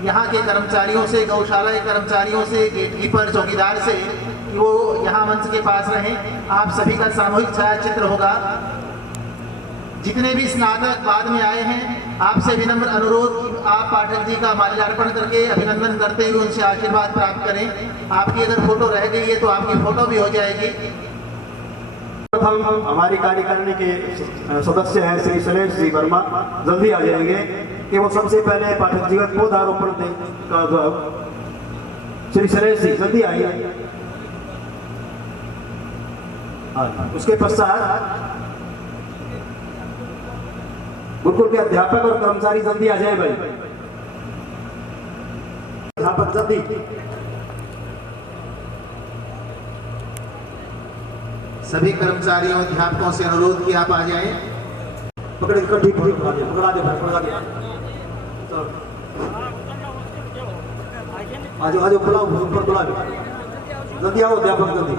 यहाँ के कर्मचारियों से, गौशाला के कर्मचारियों से, गेटकीपर, चौकीदार से, कि वो यहाँ मंच के पास रहें। आप सभी का सामूहिक छायाचित्र होगा। जितने भी स्नातक बाद में आए हैं, आपसे विनम्र अनुरोध कि आप पाठक जी का माल्यार्पण करके अभिनंदन करते हुए उनसे आशीर्वाद प्राप्त करें। आपकी अगर फोटो रह गई है तो आपकी फोटो भी हो जाएगी। प्रथम हमारी कार्यकारिणी के सदस्य हैं श्री सुरेश जी वर्मा, जल्दी आ जाएंगे कि वो सबसे पहले पाठक जी का पौधारोपण श्री सुरेश जी जल्दी आइए। उसके पश्चात गुरुकुल के अध्यापक और कर्मचारी जल्दी आ जाए भाई, अध्यापक जल्दी। सभी कर्मचारियों अध्यापकों से अनुरोध कि आप आ जाएं। पकड़े इकट्ठी पकड़ा दे। आज बुलाओ ऊपर बुला दो, जल्दी आओ अध्यापक जल्दी।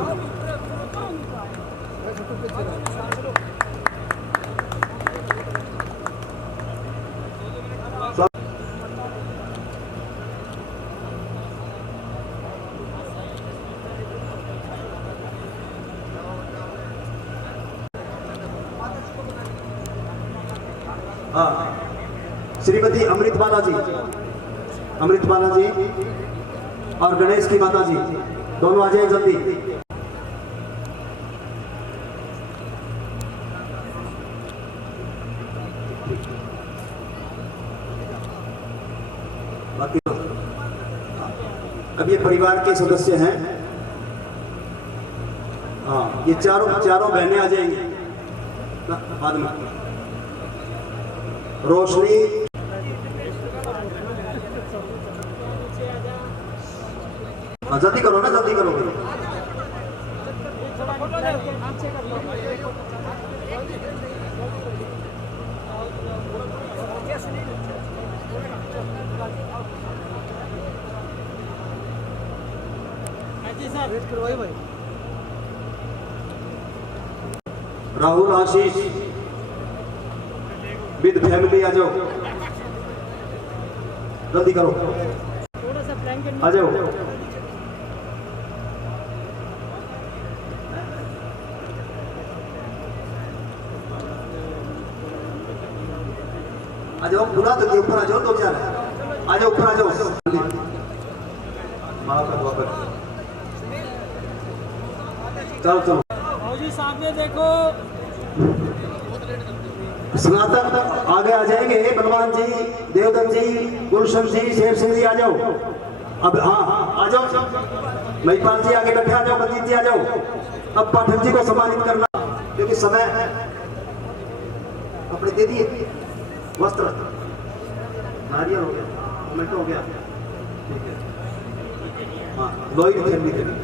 श्रीमती अमृत बाला जी और गणेश की माता जी दोनों आ जाए जल्दी। बाकी अब ये परिवार के सदस्य हैं। हाँ, ये चारों बहनें आ जाएंगी बाद में। रोशनी, जल्दी करो ना, जल्दी करो। राहुल आशीष विद फैमिली आ जाओ, जल्दी करो, आ जाओ। आ जाओ, बुला तो ऊपर आ जाओ, तो क्या आ जाओ, ऊपर आ जाओ। चलो सामने देखो। स्नातक आगे आ जाएंगे, बलवान जी, देवदत्त जी, गुलशन जी, शेर सिंह जी आ जाओ। अब हाँ आ जाओ, महिपाल जी आगे बैठे आ जाओ, बलजीत जी आ जाओ। अब पाठक जी को सम्मानित करना, क्योंकि समय अपने दे दिए। वस्त्र नारियल हो गया, टोमेटो हो गया, ठीक है। हाँ, लोई फैमिली के लिए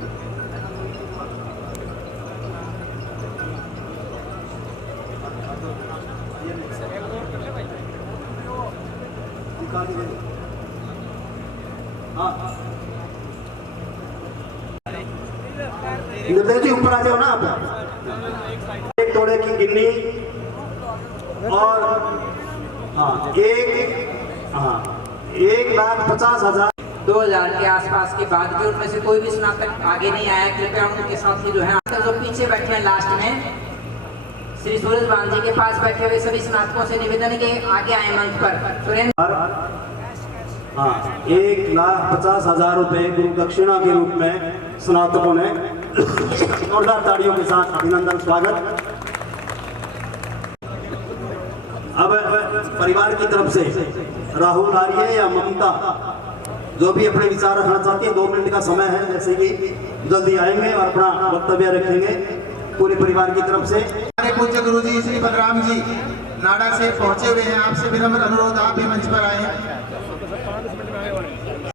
निर्देश जी ऊपर आ जाओ ना आप। एक तोड़े की गिन्नी और हाँ 1,50,000 2000 के आसपास के बाद भी उनमें से कोई भी स्नातक आगे नहीं आया। कृपया उनके साथ जो है जो पीछे बैठे हैं लास्ट में श्री सूरज बान जी के पास बैठे हुए सभी स्नातकों से निवेदन के आगे आए मंच पर। सुरेंद्र हाँ 1,50,000 रुपए गुरु दक्षिणा के रूप में स्नातकों ने जोरदार तालियों के साथ अभिनंदन स्वागत। अब परिवार की तरफ से राहुल आर्य या ममता जो भी अपने विचार रखना चाहती है, 2 मिनट का समय है, जैसे कि जल्दी आएंगे और अपना वक्तव्य रखेंगे पूरे परिवार की तरफ से। हमारे पूज्य गुरु जी श्री बलराम जी नाडा से पहुंचे हुए हैं, आपसे विनम्र अनुरोध आप भी मंच पर आए।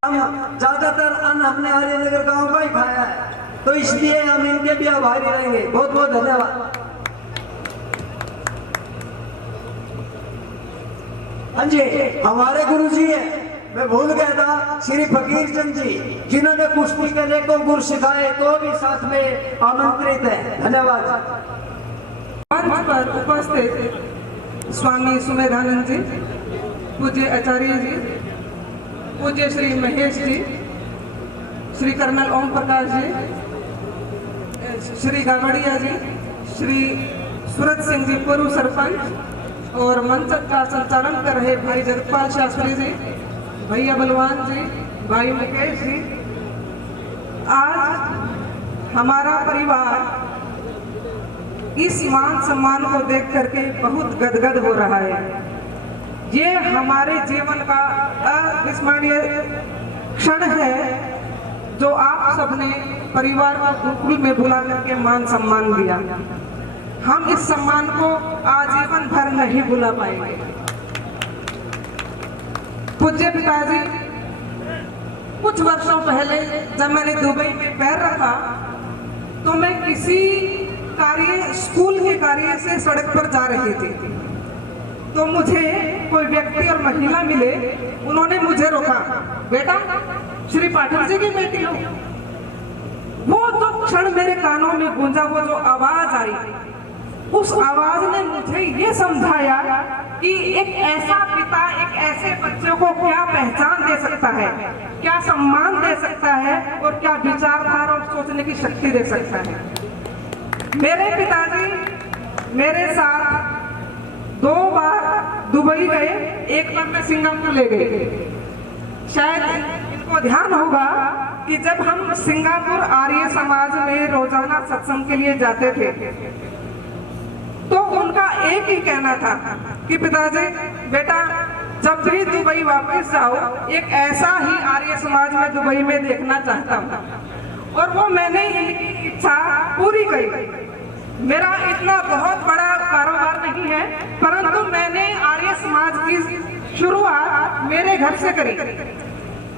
हम ज्यादातर अन्न अपने आर्यनगर गांव का ही खाया है, तो इसलिए हम इनके भी आभारी रहेंगे। बहुत बहुत धन्यवाद। हाँ जी, हमारे गुरु जी है, मैं भूल गया था, श्री फकीर चंद जी, जिन्होंने कुश्ती के अनेकों गुर सिखाए, तो भी साथ में आमंत्रित है। धन्यवाद। मंच पर उपस्थित स्वामी सुमेधानंद जी, पूज्य आचार्य जी, पूज्य श्री महेश जी, श्री कर्नल ओम प्रकाश जी, श्री गावड़िया जी, श्री सूरत सिंह जी पूर्व सरपंच, और मंच का संचालन कर रहे भाई जगतपाल शास्त्री जी, भैया बलवान जी, भाई मुकेश जी। आज हमारा परिवार इस मान सम्मान को देख करके बहुत गदगद हो रहा है। ये हमारे जीवन का अविस्मरणीय क्षण है जो आप सबने परिवार को गोकुल में बुला करके मान सम्मान दिया। हम इस सम्मान को आजीवन भर नहीं भुला पाएंगे। पूज्य पिताजी, कुछ वर्षों पहले जब मैंने दुबई में पैर रखा तो मैं किसी स्कूल के कार्य से सड़क पर जा रही थी, तो मुझे कोई व्यक्ति और महिला मिले। उन्होंने मुझे रोका, बेटा श्री पाठक जी की बेटी हो। वो जो क्षण मेरे कानों में गूंजा, वो जो आवाज आई, उस आवाज ने मुझे ये समझाया कि एक ऐसा पिता एक ऐसे बच्चों को क्या पहचान दे सकता है, क्या सम्मान दे सकता है और क्या विचारधारा और सोचने की शक्ति दे सकता है। मेरे पिताजी मेरे साथ 2 बार दुबई गए, 1 बार मैं सिंगापुर ले गई। शायद इनको ध्यान होगा कि जब हम सिंगापुर आर्य समाज में रोजाना सत्संग के लिए जाते थे तो उनका एक ही कहना था कि पिताजी बेटा जब भी दुबई वापस जाओ एक ऐसा ही आर्य समाज में दुबई में देखना चाहता हूँ। और वो मैंने इनकी इच्छा पूरी करी। मेरा इतना बहुत बड़ा कारोबार नहीं है, परंतु मैंने आर्य समाज की शुरुआत मेरे घर से करी।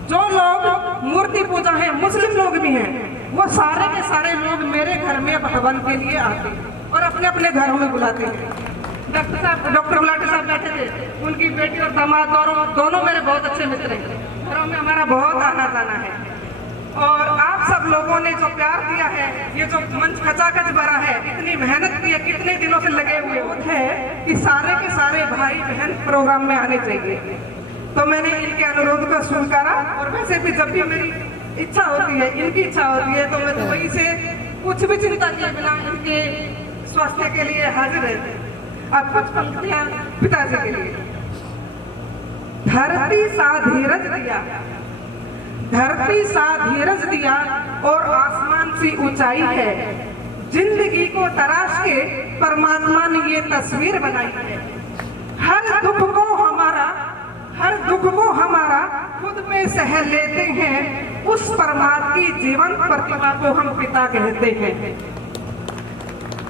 जो लोग मूर्ति पूजा है, मुस्लिम लोग भी हैं, वो सारे के सारे लोग मेरे घर में हवन के लिए आते और अपने अपने घरों में बुलाते हैं। डॉक्टर गुलाटी साहब बैठे थे, उनकी बेटी और दामाद दोनों मेरे बहुत अच्छे मित्र हैं। घरों में हमारा बहुत आना जाना है। और आप सब लोगों ने जो प्यार दिया है, ये जो मंच खचाखच भरा है, इतनी मेहनत की है, कितने दिनों से लगे हुए थे कि सारे के सारे भाई बहन प्रोग्राम में आने चाहिए। तो मैंने इनके अनुरोध को स्वीकारा। और वैसे भी जब भी मेरी इच्छा होती है, इनकी इच्छा होती है, तो मैं दुबई से कुछ भी चिंता किए बिना इनके स्वास्थ्य के लिए हाजिर रहती। अब कुछ पंक्तियां पिताजी के लिए। धरती सा धीरज दिया, धरती सा धीरज दिया और आसमान सी ऊंचाई है। जिंदगी को तराश के परमात्मा ने ये तस्वीर बनाई है। हर दुख को हमारा खुद में सह लेते हैं। उस परमात्मा की जीवन प्रतिभा को हम पिता कहते हैं।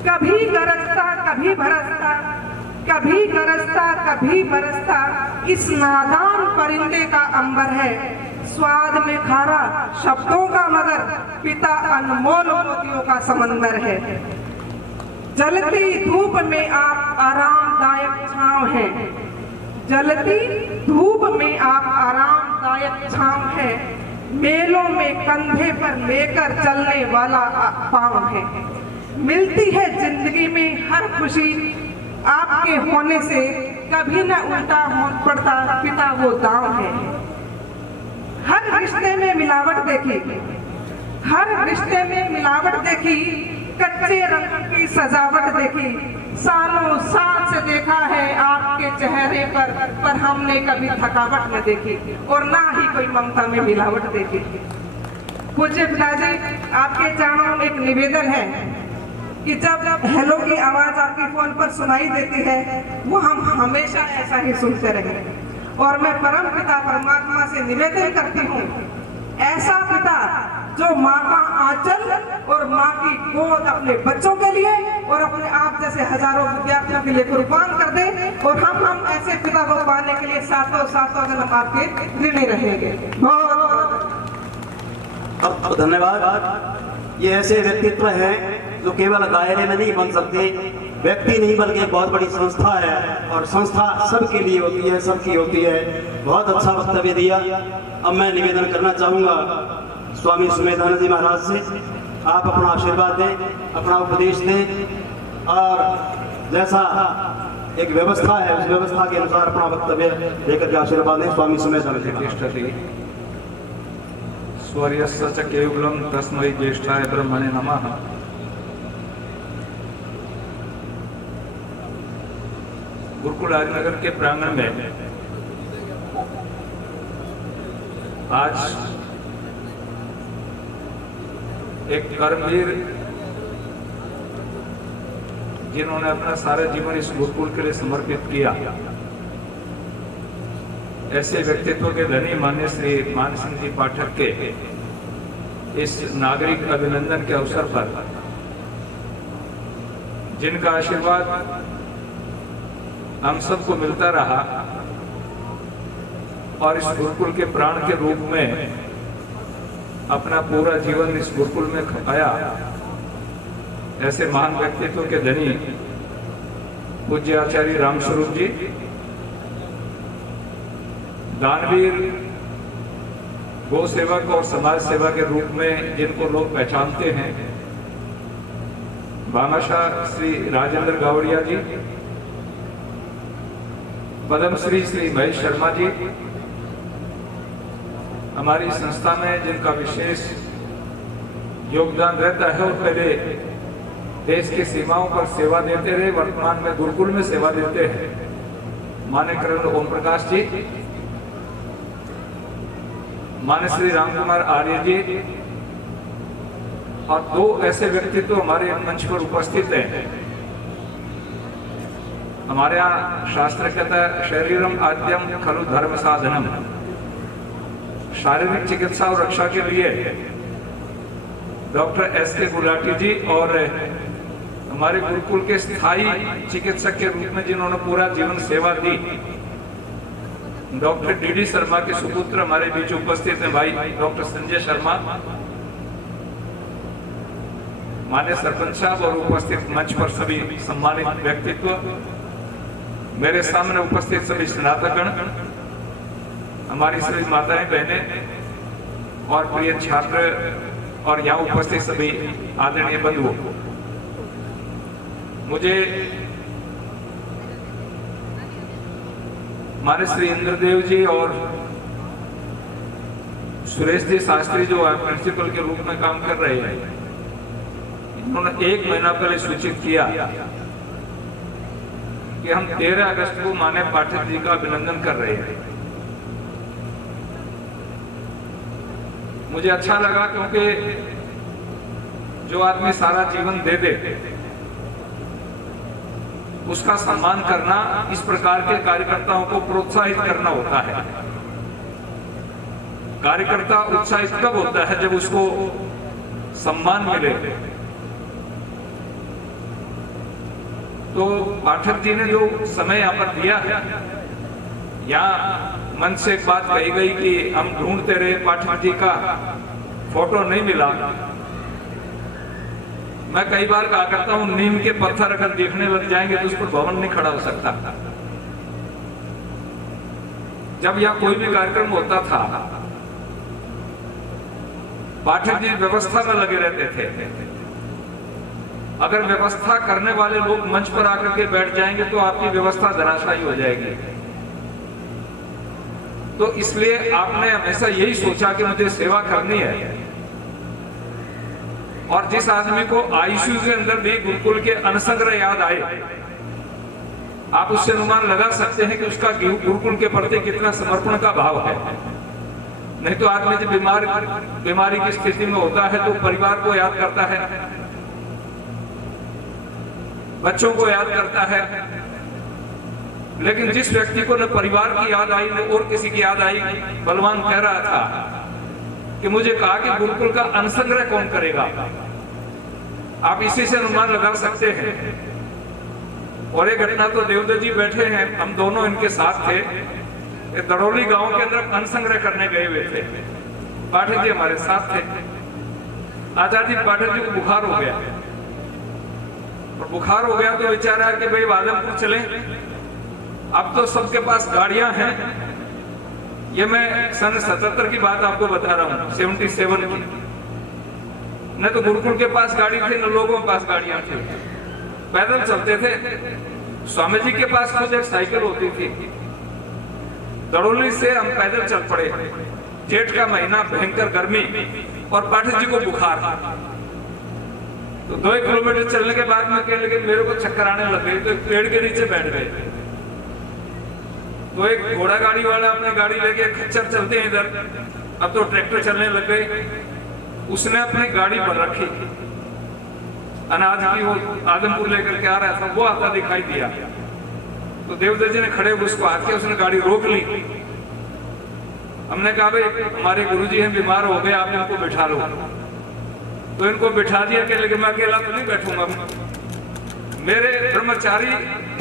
कभी गरजता कभी बरसता, कभी गरजता कभी बरसता, इस नादान परिंदे का अंबर है। स्वाद में खारा शब्दों का मगर, पिता अनमोल मोतियों का समंदर है। जलती धूप में आप आरामदायक छांव है, जलती धूप में आप आरामदायक छांव है। मेलों में कंधे पर लेकर चलने वाला पांव है। मिलती है जिंदगी में हर खुशी आपके होने से, कभी न उल्टा हो पड़ता पिता वो दांव है। हर रिश्ते में मिलावट देखी, हर रिश्ते में मिलावट देखी, कच्चे रंग की सजावट देखी। सालों साल से देखा है आपके चेहरे पर हमने कभी थकावट न देखी और ना ही कोई ममता में मिलावट देखी। पूज्य पिताजी, आपके चरणों में एक निवेदन है कि जब हेलो की आवाज आपके फोन पर सुनाई देती है, वो हम हमेशा ऐसा ही सुनते रहे। और मैं परम पिता परमात्मा से निवेदन करती हूँ, ऐसा पिता जो माँ का आंचल और माँ की गोद अपने बच्चों के लिए और अपने आप जैसे हजारों विद्यार्थियों के लिए कुर्बान कर दे। और हम ऐसे पिता को पाने के लिए सातों जन्म आपके ऋणी रहेंगे। बहुत धन्यवाद। ये ऐसे व्यक्तित्व हैं जो केवल दायरे में नहीं बन सकते, व्यक्ति नहीं बल्कि एक बहुत बड़ी संस्था है और संस्था सबके लिए होती है, सबकी होती है। बहुत अच्छा वक्तव्य दिया। अब मैं निवेदन करना चाहूँगा स्वामी सुमेधानंद जी महाराज से, आप अपना आशीर्वाद दें, अपना उपदेश दें और जैसा एक व्यवस्था है उस व्यवस्था के अनुसार अपना वक्तव्य देकर के आशीर्वाद दें। स्वामी सुमेधानंद जी। स्वर्यस्य च केवलं तस्मै ज्येष्ठाय ब्रह्मणे नमः। गुरुकुल राजनगर के प्रांगण में आज एक कर्मवीर जिन्होंने अपना सारा जीवन इस गुरुकुल के लिए समर्पित किया, ऐसे व्यक्तित्व के धनी माननीय श्री मान सिंह जी पाठक के इस नागरिक अभिनंदन के अवसर पर जिनका आशीर्वाद हम सबको मिलता रहा और इस गुरुकुल के प्राण के रूप में अपना पूरा जीवन इस गुरुकुल में खपाया, ऐसे महान व्यक्तित्व के धनी पूज्य आचार्य रामस्वरूप जी, दानवीर, गौ सेवक और समाज सेवा के रूप में जिनको लोग पहचानते हैं, भामाशाह श्री राजेंद्र गावड़िया जी, पद्मश्री श्री महेश शर्मा जी, हमारी संस्था में जिनका विशेष योगदान रहता है और पहले देश की सीमाओं पर सेवा देते रहे, वर्तमान में गुरुकुल में सेवा देते हैं, माननीय कर्नल ओम प्रकाश जी, माननीय श्री राम कुमार आर्य जी, और दो ऐसे व्यक्तित्व हमारे मंच पर उपस्थित हैं। हमारे यहाँ शास्त्र कहता है शरीरम आद्यम खलु धर्म साधनम, शारीरिक चिकित्सा और रक्षा के लिए डॉक्टर S.K. गुलाटी जी और हमारे गुरुकुल के स्थायी चिकित्सक के रूप में जिन्होंने पूरा जीवन सेवा दी, डॉक्टर D.D. शर्मा के सुपुत्र हमारे बीच उपस्थित हैं भाई डॉक्टर संजय शर्मा, माननीय सरपंच साहब और उपस्थित मंच पर सभी सम्मानित व्यक्तित्व, मेरे सामने उपस्थित सभी स्नातकगण, हमारी सभी माताएं बहनें और प्रिय छात्र और यहाँ उपस्थित सभी आदरणीय बंधुओं, मुझे हमारे श्री इंद्रदेव जी और सुरेश जी शास्त्री जो प्रिंसिपल के रूप में काम कर रहे हैं, उन्होंने 1 महीना पहले सूचित किया कि हम 13 अगस्त को माननीय पाठक जी का अभिनंदन कर रहे हैं। मुझे अच्छा लगा क्योंकि जो आदमी सारा जीवन दे दे उसका सम्मान करना, इस प्रकार के कार्यकर्ताओं को प्रोत्साहित करना होता है। कार्यकर्ता उत्साहित कब होता है? जब उसको सम्मान मिले। तो पाठक जी ने जो समय यहाँ पर दिया है, यहाँ मन से एक बात कही गई कि हम ढूंढते रहे, पाठक जी का फोटो नहीं मिला। मैं कई बार कहा करता हूँ, नीम के पत्थर अगर देखने लग जाएंगे तो उस पर भवन नहीं खड़ा हो सकता। जब यहाँ कोई भी कार्यक्रम होता था, पाठक जी व्यवस्था में लगे रहते थे। अगर व्यवस्था करने वाले लोग मंच पर आकर के बैठ जाएंगे तो आपकी व्यवस्था धराशायी हो जाएगी। तो इसलिए आपने हमेशा यही सोचा कि मुझे सेवा करनी है, और जिस आदमी को आईसीयू के अंदर भी गुरुकुल के अनसंग्रह याद आए, आप उससे अनुमान लगा सकते हैं कि उसका गुरुकुल के प्रति कितना समर्पण का भाव है। नहीं तो आदमी जब बीमारी की स्थिति में होता है तो परिवार को याद करता है, बच्चों को याद करता है, लेकिन जिस व्यक्ति को न परिवार की याद आई न और किसी की याद आई, बलवान कह रहा था कि मुझे कहा कि गुरुकुल का अनसंग्रह कौन करेगा। आप इसी से अनुमान लगा सकते हैं। और एक घटना तो देवदत्त जी बैठे हैं, हम दोनों इनके साथ थे, दड़ोली गांव के अंदर अनसंग्रह करने गए हुए थे। पाठक जी हमारे साथ थे। आचार्य जी पाठक जी को बुखार हो गया, और बुखार हो गया तो विचार आया कि भाई आदमपुर चले। अब तो सबके पास गाड़ियां हैं। ये मैं सन 77 की बात आपको बता रहा हूँ, 77 की। न तो गुरुकुल के पास गाड़ी थी, न लोगों के पास गाड़ियां थी। पैदल चलते थे। स्वामी जी के पास खुद एक साइकिल होती थी। दड़ोली से हम पैदल चल पड़े। जेठ का महीना, भयंकर गर्मी, और पाठक जी को बुखार। तो 2 किलोमीटर चलने के बाद में कहने लगे मेरे को चक्कर आने लग गए, तो एक पेड़ के नीचे बैठ गए। तो एक घोड़ा गाड़ी वाला अपनी गाड़ी लेके खच्चर चलते हैं इधर, अब तो ट्रैक्टर चलने लग गए, उसने अपनी गाड़ी भर रखी अनाज की, वो आदमपुर लेकर के आ रहा था, वो आता दिखाई दिया तो देवदत्त जी ने खड़े उसको आके उसने गाड़ी रोक ली। हमने कहा भाई हमारे गुरुजी हैं, बीमार हो गए, आप इनको बिठा लो। तो इनको बिठा दिया कि लेकिन मैं अकेला तो नहीं बैठूंगा, मेरे ब्रह्मचारी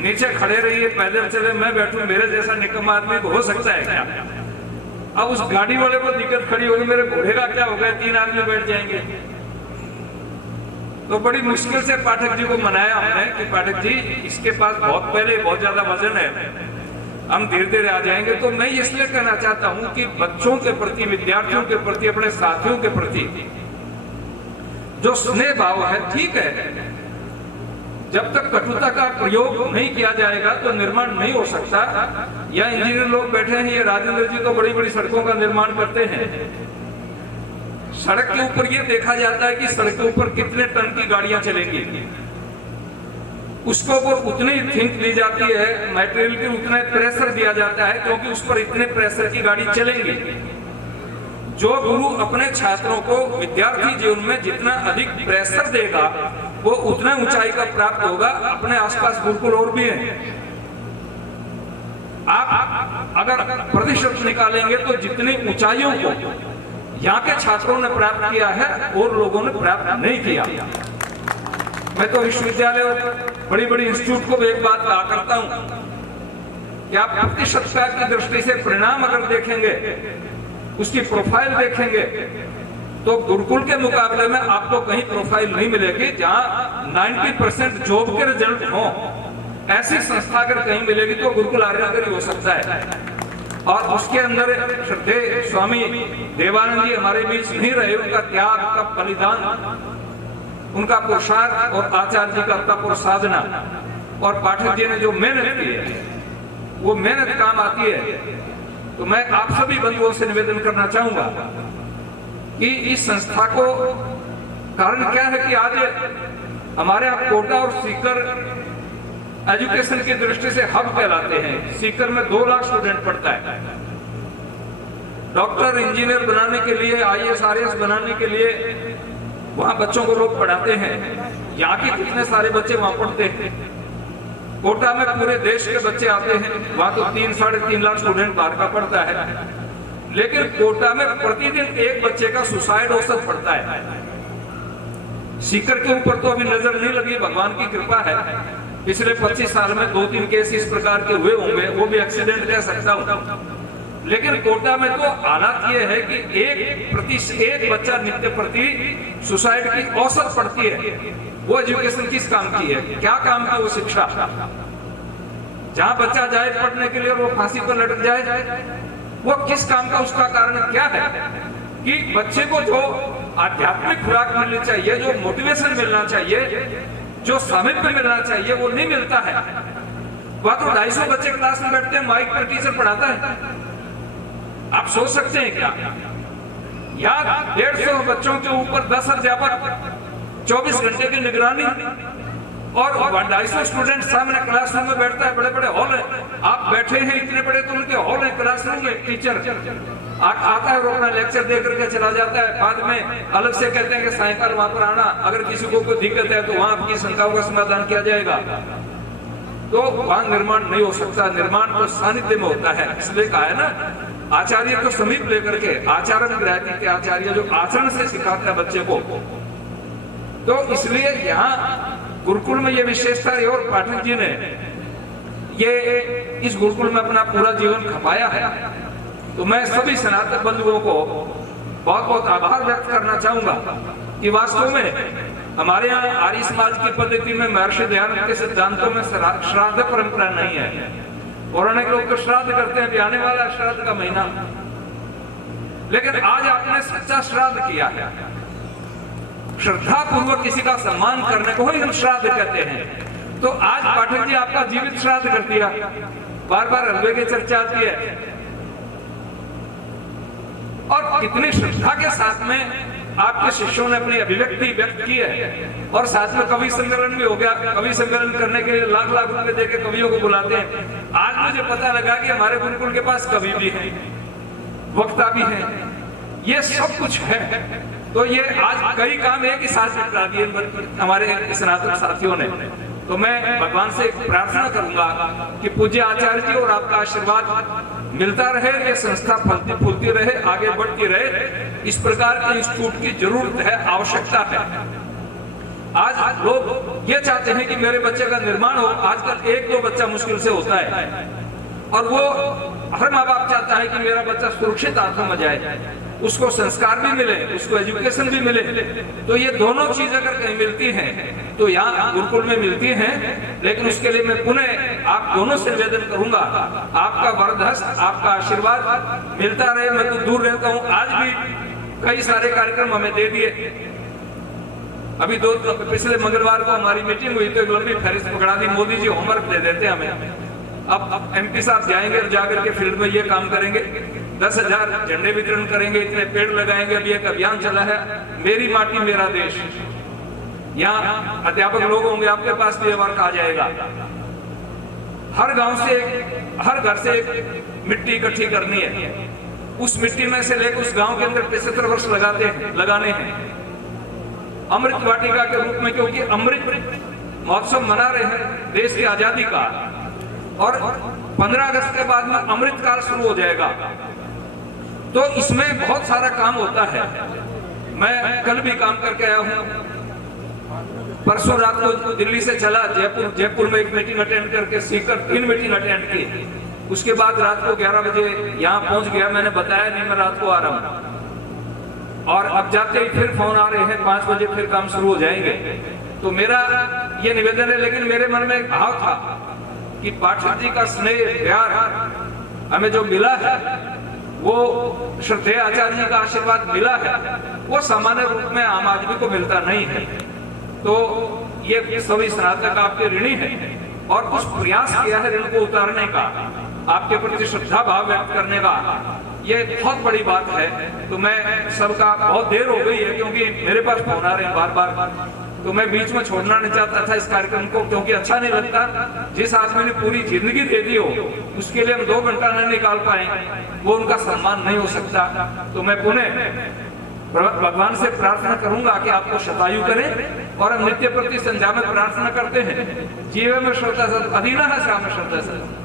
नीचे खड़े रहिए, पैदल चले, मैं बैठूं, मेरे जैसा निकम्मा आदमी को हो सकता है क्या? अब उस गाड़ी वाले को दिक्कत खड़ी होगी, मेरे घोड़े का क्या हो गया, 3 आदमी बैठ जाएंगे। तो बड़ी मुश्किल से पाठक जी को मनाया हमने कि पाठक जी इसके पास बहुत पहले बहुत ज्यादा वजन है, हम धीरे धीरे आ जाएंगे। तो मैं इसलिए कहना चाहता हूं कि बच्चों के प्रति, विद्यार्थियों के प्रति, अपने साथियों के प्रति जो स्नेह भाव है, ठीक है, जब तक कटुता का प्रयोग नहीं किया जाएगा तो निर्माण नहीं हो सकता। या इंजीनियर लोग बैठे हैं, ये राजेंद्र जी तो बड़ी बड़ी सड़कों का निर्माण करते हैं। सड़क के ऊपर ये देखा जाता है कि सड़क के ऊपर कितने टन की गाड़ियां चलेंगी, उसके ऊपर उतनी थिंक दी जाती है, मटेरियल की उतना प्रेशर दिया जाता है, क्योंकि उस पर इतने प्रेशर की गाड़ी चलेंगी। जो गुरु अपने छात्रों को विद्यार्थी जीवन में जितना अधिक प्रेशर देगा वो उतना ऊंचाई का प्राप्त होगा। अपने आसपास गुरुकुल और भी हैं, आप अगर प्रतिशत निकालेंगे तो जितनी ऊंचाइयों को यहाँ के छात्रों ने प्राप्त किया है और लोगों ने प्राप्त नहीं किया। मैं तो विश्वविद्यालय और बड़ी बड़ी इंस्टीट्यूट को भी एक बात कहा करता हूं कि आप प्रतिशतता की दृष्टि से परिणाम अगर देखेंगे, उसकी प्रोफाइल देखेंगे, तो गुरुकुल के मुकाबले में आपको कहीं प्रोफाइल नहीं मिलेगी। जहां 90% जॉब के रिजल्ट हो, ऐसी संस्था अगर कहीं मिलेगी तो गुरुकुल आर्यनगर ही हो सकता है। और उसके अंदर श्रद्धेय स्वामी देवानंद जी हमारे बीच नहीं रहे, उनका त्याग, उनका बलिदान, उनका पुरुषार्थ और आचार्य जी का तप और साधना, और पाठक जी ने जो मेहनत की है वो मेहनत काम आती है। तो मैं आप सभी बंधुओं से निवेदन करना चाहूंगा कि इस संस्था को, कारण क्या है कि आज हमारे यहाँ कोटा और सीकर एजुकेशन की दृष्टि से हब कहलाते हैं। सीकर में 2 लाख स्टूडेंट पढ़ता है। डॉक्टर, इंजीनियर बनाने के लिए, IAS RAS बनाने के लिए वहां बच्चों को लोग पढ़ाते हैं। यहाँ के कितने सारे बच्चे वहां पढ़ते हैं। कोटा में पूरे देश के बच्चे आते हैं, वहां तो 3-3.5 लाख स्टूडेंट बाहर का पढ़ता है। लेकिन कोटा में प्रतिदिन एक बच्चे का सुसाइड औसत पड़ता है। सीकर के ऊपर तो अभी नजर नहीं लगी, भगवान की कृपा है। पिछले 25 साल में 2-3 केस इस प्रकार के हुए होंगे, वो भी एक्सीडेंट कह सकता हूं। लेकिन कोटा में तो हालात ये है कि एक बच्चा नित्य प्रति सुसाइड की औसत पड़ती है। वो एजुकेशन किस काम की है? क्या काम की वो शिक्षा? जहां बच्चा जाए पढ़ने के लिए वो फांसी पर लटक जाए, वो किस काम का? उसका कारण क्या है कि बच्चे को जो आध्यात्मिक खुराक मिलनी चाहिए, जो मोटिवेशन मिलना चाहिए, जो सामिप्य मिलना चाहिए, वो नहीं मिलता है। वह तो 250 बच्चे क्लास में बैठते हैं, माइक पर टीचर पढ़ाता है। आप सोच सकते हैं क्या? या 150 बच्चों के ऊपर 10 अध्यापक, 24 घंटे की निगरानी, और 250 स्टूडेंट सामने क्लासरूम में बैठता है। बड़े बड़े हॉल है, आप बैठे हैं इतने बड़े, तो उनके हॉल है, क्लासरूम में टीचर आता है, वो अपना लेक्चर दे करके चला जाता है। बाद में अलग से कहते हैं कि सायंकाल वहां पर आना, अगर किसी को कोई दिक्कत है तो वहां आपकी शंकाओं का समाधान किया जाएगा। तो वहां निर्माण नहीं हो सकता। निर्माण तो सानिध्य में होता है। इसलिए कहा है ना, आचार्य को समीप लेकर के, आचरण ग्रहती के आचार्य जो आचरण से सिखाता है बच्चे को। तो इसलिए यहाँ गुरुकुल में ये विशेषता है, और पाठक जी ने ये इस गुरुकुल में अपना पूरा जीवन खपाया है। तो मैं सभी सनातन बंधुओं को बहुत बहुत आभार व्यक्त करना चाहूंगा कि वास्तव में हमारे यहाँ आर्य समाज की पद्धति में महर्षि दयानंद के सिद्धांतों में श्राद्ध परंपरा नहीं है। और अनेक लोग तो श्राद्ध करते हैं, आने वाला श्राद्ध का महीना, लेकिन आज आपने सच्चा श्राद्ध किया है। श्रद्धा पूर्वक किसी का सम्मान करने को ही हम श्राद्ध कहते हैं। तो आज पाठक जी आपका जीवित श्राद्ध कर दिया। बार बार हलवे की चर्चा आती है, और कितनी श्रद्धा के साथ में आपके शिष्यों ने अपनी अभिव्यक्ति व्यक्त की है। और साथ में कवि सम्मेलन भी हो गया। कवि सम्मेलन करने के लिए लाख लाख रुपए देके कवियों को बुलाते हैं। आज मुझे पता लगा कि हमारे गुरुकुल के पास कवि भी है, वक्ता भी है, ये सब कुछ है। तो ये आज कई काम एक ही साथ निपटा दिए हमारे स्नातक साथियों ने। तो मैं भगवान से प्रार्थना करूंगा कि पूज्य आचार्य जी और आपका आशीर्वाद मिलता रहे, ये संस्था फलती फूलती रहे, आगे बढ़ती रहे। इस प्रकार के इंस्टीट्यूट की जरूरत है, आवश्यकता है। आज लोग ये चाहते हैं कि मेरे बच्चे का निर्माण हो। आजकल एक दो बच्चा मुश्किल से होता है, और वो हर माँ बाप चाहता है कि मेरा बच्चा सुरक्षित हाथों में जाए, उसको संस्कार भी मिले, उसको एजुकेशन भी मिले। तो ये दोनों चीज अगर कहीं मिलती हैं तो यहाँ गुरुकुल में मिलती हैं। लेकिन उसके लिए मैं पुनः आप दोनों से निवेदन करूंगा, आपका वरदहस्त, आपका आशीर्वाद मिलता रहे। मैं तो दूर रहता हूँ, आज भी कई सारे कार्यक्रम हमें दे दिए। अभी पिछले मंगलवार को हमारी मीटिंग हुई तो एक लंबी फहरिस्त पकड़ा दी, मोदी जी होमवर्क दे देते हमें। अब एमपी साहब जाएंगे और जाकर के फील्ड में ये काम करेंगे, 10,000 झंडे वितरण करेंगे, इतने पेड़ लगाएंगे। अभी एक अभियान चला है, मेरी माटी मेरा देश। यहाँ अध्यापक लोग होंगे, आपके पास भी वर्क आ जाएगा। हर गांव से, हर घर से एक मिट्टी इकट्ठी करनी है। उस मिट्टी में से लेकर उस गांव के अंदर 75 वर्ष लगाने हैं अमृत वाटिका के रूप में, क्योंकि अमृत महोत्सव मना रहे हैं देश की आजादी का, और 15 अगस्त के बाद में अमृत काल शुरू हो जाएगा। तो इसमें बहुत सारा काम होता है। मैं कल भी काम करके आया हूँ, परसों रात को दिल्ली से चला जयपुर में एक मीटिंग अटेंड करके सीकर 3 मीटिंग अटेंड की। उसके बाद रात को 11 बजे यहाँ पहुंच गया। मैंने बताया नहीं मैं रात को आ रहा हूँ, और अब जाते ही फिर फोन आ रहे हैं, 5 बजे फिर काम शुरू हो जाएंगे। तो मेरा ये निवेदन है, लेकिन मेरे मन में एक भाव था कि पाठक जी का स्नेह प्यार हमें जो मिला है, वो श्रद्धेय आचार्य जी का आशीर्वाद मिला है, वो सामान्य रूप में आम आदमी को मिलता नहीं है। तो ये सभी स्नातक आपके ऋणी हैं, और कुछ प्रयास किया है ऋण को उतारने का, आपके प्रति श्रद्धा भाव व्यक्त करने का। ये बहुत बड़ी बात है। तो मैं सबका, बहुत देर हो गई है क्योंकि मेरे पास फोन आ रहे हैं बार बार, तो मैं बीच में छोड़ना नहीं चाहता था इस कार्यक्रम को, क्योंकि अच्छा नहीं लगता। जिस आदमी ने पूरी जिंदगी दे दी हो, उसके लिए हम 2 घंटा नहीं निकाल पाए, वो उनका सम्मान नहीं हो सकता। तो मैं पुनः भगवान से प्रार्थना करूंगा कि आपको शतायु करें, और हम नित्य प्रति संध्या में प्रार्थना करते हैं, जीवे में श्रद्धा सत अधीना है श्याम श्रद्धा सत।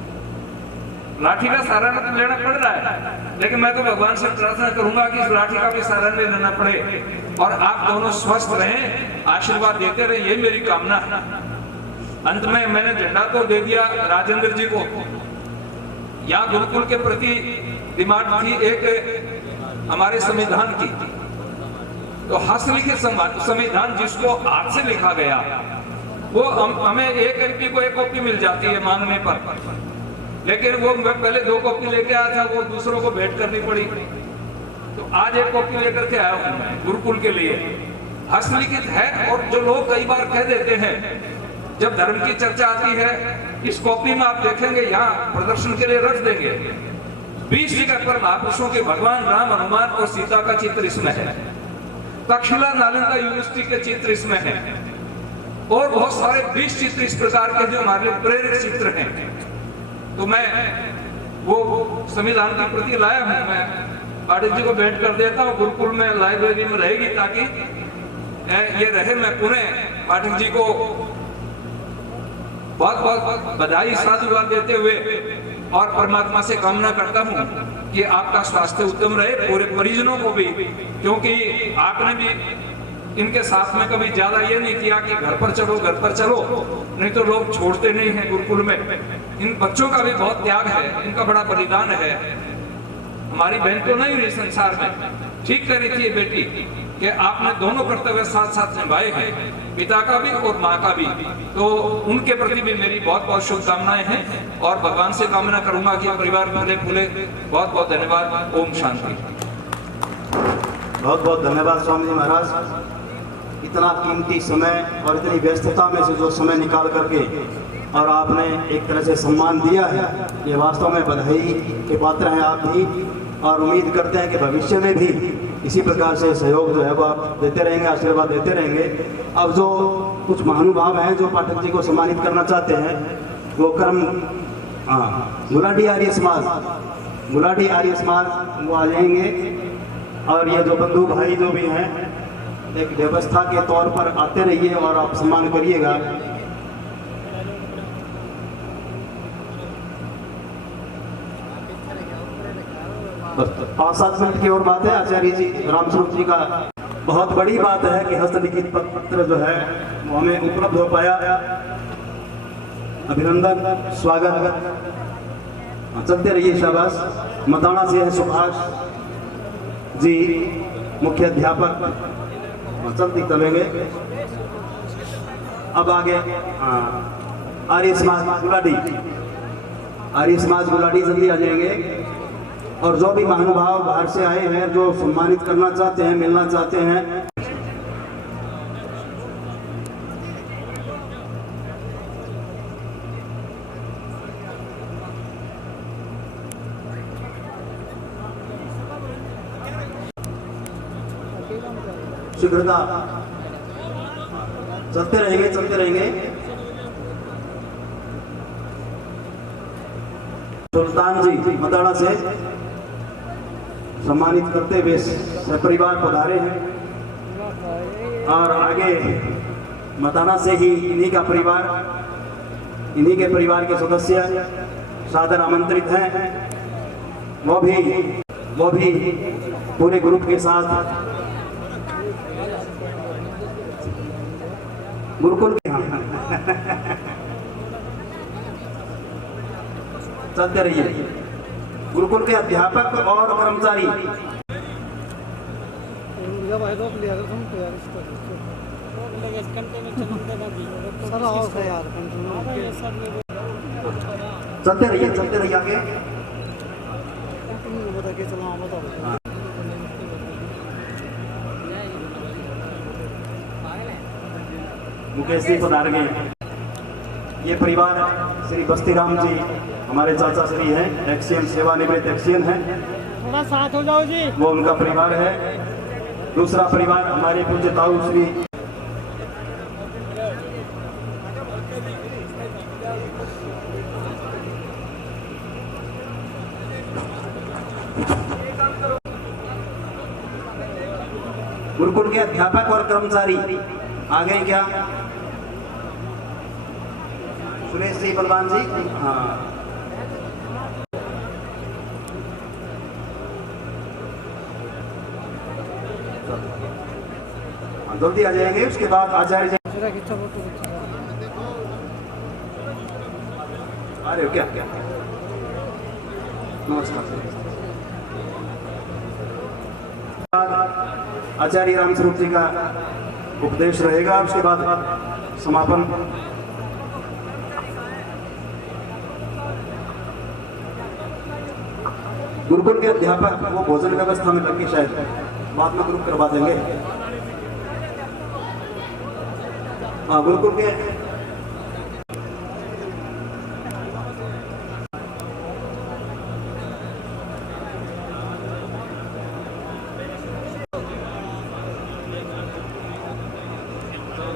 लाठी का सहारा तो लेना पड़ रहा है, लेकिन मैं तो भगवान से प्रार्थना करूंगा कि इस लाठी का भी सहारा नहीं लेना पड़े, और आप दोनों स्वस्थ रहें, आशीर्वाद देते रहे, ये मेरी कामना है। अंत में मैंने झंडा तो दे दिया राजेंद्र जी को। यहाँ गुरुकुल के प्रति डिमांड थी एक हमारे संविधान की, तो हस्तलिखित संविधान जिसको हाथ से लिखा गया, वो हमें एक एमपी को 1 कॉपी मिल जाती है मांगने पर, लेकिन वो मैं पहले 2 कॉपी लेके आया था, वो दूसरों को भेंट करनी पड़ी। तो आज 1 कॉपी लेकर के आया हूं मैं गुरुकुल के लिए, हस्तलिखित है। और जो लोग कई बार कह देते हैं, जब धर्म की चर्चा आती है, इस कॉपी में आप देखेंगे यहाँ प्रदर्शन के लिए रख देंगे 20 जगह पर महापुरुषों के भगवान राम, हनुमान और सीता का चित्र इसमें है, तक्षशिला नालंदा यूनिवर्सिटी के चित्र इसमें है, और बहुत सारे 20 चित्र इस प्रकार के जो हमारे लिए प्रेरक चित्र हैं। तो मैं वो संविधान की प्रति लाया हूं, मैं पाठक जी को भेंट कर देता हूं, गुरुकुल में लाइब्रेरी में रहेगी, ताकि ये रहे। मैं पुनः पाठक जी को बहुत बहुत बधाई साधुवाद देते हुए और परमात्मा से कामना करता हूं कि आपका स्वास्थ्य उत्तम रहे, पूरे परिजनों को भी, क्योंकि आपने भी इनके साथ में कभी ज्यादा ये नहीं किया कि घर पर चलो घर पर चलो, नहीं तो लोग छोड़ते नहीं हैं गुरुकुल में। इन बच्चों का भी बहुत त्याग है, इनका बड़ा बलिदान है। हमारी बहन तो नहीं रही संसार में, ठीक कह रही थी ये बेटी कि आपने दोनों कर्तव्य साथ साथ निभाए हैं, पिता का भी और माँ का भी। तो उनके प्रति भी मेरी बहुत बहुत शुभकामनाएं हैं, और भगवान से कामना करूंगा कि परिवार फले फूले। बहुत बहुत धन्यवाद। ओम शांति। बहुत बहुत धन्यवाद स्वामी जी महाराज, इतना कीमती समय और इतनी व्यस्तता में से जो समय निकाल करके और आपने एक तरह से सम्मान दिया है, ये वास्तव में बधाई के पात्र हैं आप भी, और उम्मीद करते हैं कि भविष्य में भी इसी प्रकार से सहयोग जो है वो आप देते रहेंगे, आशीर्वाद देते रहेंगे। अब जो कुछ महानुभाव हैं जो पाठक जी को सम्मानित करना चाहते हैं, वो कर्म हाँ, गुलाटी आर्य समाज, गुलाटी आर्य समाज वो आ जाएंगे। और ये जो बंधु भाई जो भी हैं, एक व्यवस्था के तौर पर आते रहिए और आप सम्मान करिएगा। बस 5-7 मिनट की और बात है। आचार्य जी रामस्वरूप जी का बहुत बड़ी बात है कि हस्तलिखित पत्र जो है वो हमें उपलब्ध हो पाया। अभिनंदन, स्वागत, चलते रहिए, शाबाश। मताना से है सुभाष जी, मुख्य अध्यापक, चलते चलेंगे। अब आगे आर्य समाज गुलाटी, आर्य समाज गुलाटी जल्दी आ जाएंगे। और जो भी महानुभाव बाहर से आए हैं, जो सम्मानित करना चाहते हैं, मिलना चाहते हैं, शीघ्रता, चलते रहेंगे, चलते रहेंगे। सुल्तान जी मताड़ा से सम्मानित करते हुए सपरिवार पधारे हैं। और आगे मताना से ही इन्हीं का परिवार, इन्हीं के परिवार के सदस्य सादर आमंत्रित हैं। वो भी पूरे ग्रुप के साथ गुरुकुल के चलते रहिए। गुरुकुल के अध्यापक और कर्मचारी, चलते रहिए आगे। मुकेश जी पधार गए। ये परिवार श्री बस्तीराम जी हमारे चाचा श्री हैं, एक्सियन सेवानिवृत्त एक्सियन हैं, थोड़ा साथ हो जाओ जी, वो उनका परिवार है। दूसरा परिवार हमारे पूज्य ताऊ श्री गुरुकुल के अध्यापक और कर्मचारी आ गए क्या? सुरेश जी, बलवान जी, हाँ। जल्दी आ जाएंगे। उसके बाद आचार्य जी आ रहे हो क्या? नमस्कार। आचार्य रामस्वरूप जी का उपदेश रहेगा, उसके बाद समापन। गुरुकुल के अध्यापक वो भोजन व्यवस्था में लगे, शायद बाद में ग्रुप करवा देंगे। हाँ, गुरुकुल के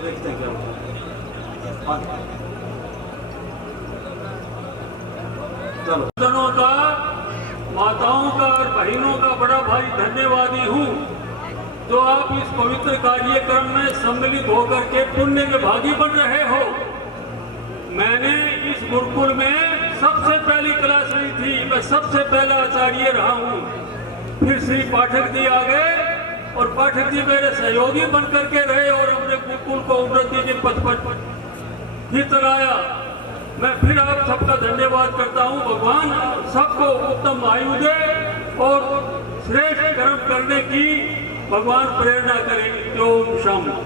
देखते हैं क्या चलो। जनों का, माताओं का और बहनों का बड़ा भारी धन्यवादी हूँ जो आप इस पवित्र कार्यक्रम में सम्मिलित होकर के पुण्य के भागी बन रहे हो। मैंने इस गुरुकुल में सबसे पहली क्लास ली थी, मैं सबसे पहला आचार्य रहा हूँ। फिर श्री पाठक जी आ गए और पाठक जी मेरे सहयोगी बन करके रहे और हमने गुरुकुल को उन्नति के पथ पर ही चलाया। मैं फिर आप सबका धन्यवाद करता हूँ। भगवान सबको उत्तम आयु दे और श्रेष्ठ कर्म करने की भगवान प्रेरणा करें। ओम शांति।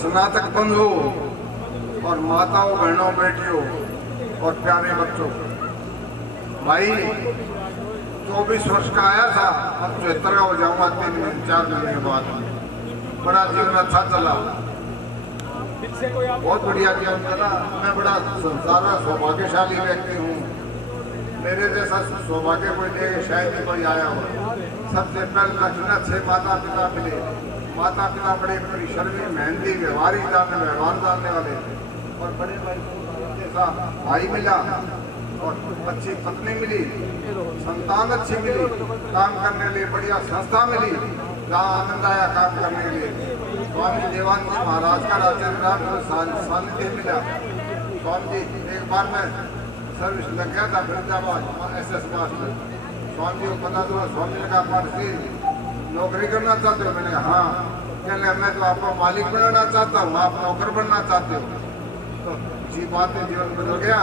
स्नातक बंधु और माताओं, बहनों, बेटियों और प्यारे बच्चों, भाई 24 वर्ष का आया था, अब 74 का हो जाऊंगा 3-4 महीने के बाद। बड़ा जीवन अच्छा चला, बहुत बढ़िया जीवन चला। मैं बड़ा संसार में सौभाग्यशाली व्यक्ति हूँ। मेरे जैसा सौभाग्य कोई नहीं, शायद ही कोई आया हो। सबसे पहले लक्षण अच्छे माता पिता मिले। माता पिता बड़े परिश्रमी, मेहनती, व्यवहार जानने वाले, और बड़े भाई जैसा भाई मिला, और अच्छी पत्नी मिली, संतान अच्छी मिली, काम करने के लिए बढ़िया संस्था मिली, जहाँ आनंद आया काम करने के लिए। स्वामी देवानंद महाराज का सानिध्य मिला। स्वामी जी, एक बार मैं सर्विस लग गया था फरीदाबाद SS पास में। स्वामी जी को पता चला, स्वामी ने कहा पारसी नौकरी करना चाहते हो? मैंने कहा हाँ। कहने लगा मैं तो आपको मालिक बनाना चाहता हूँ, आप नौकर बनना चाहते हो। तो जी बात में जीवन बदल गया।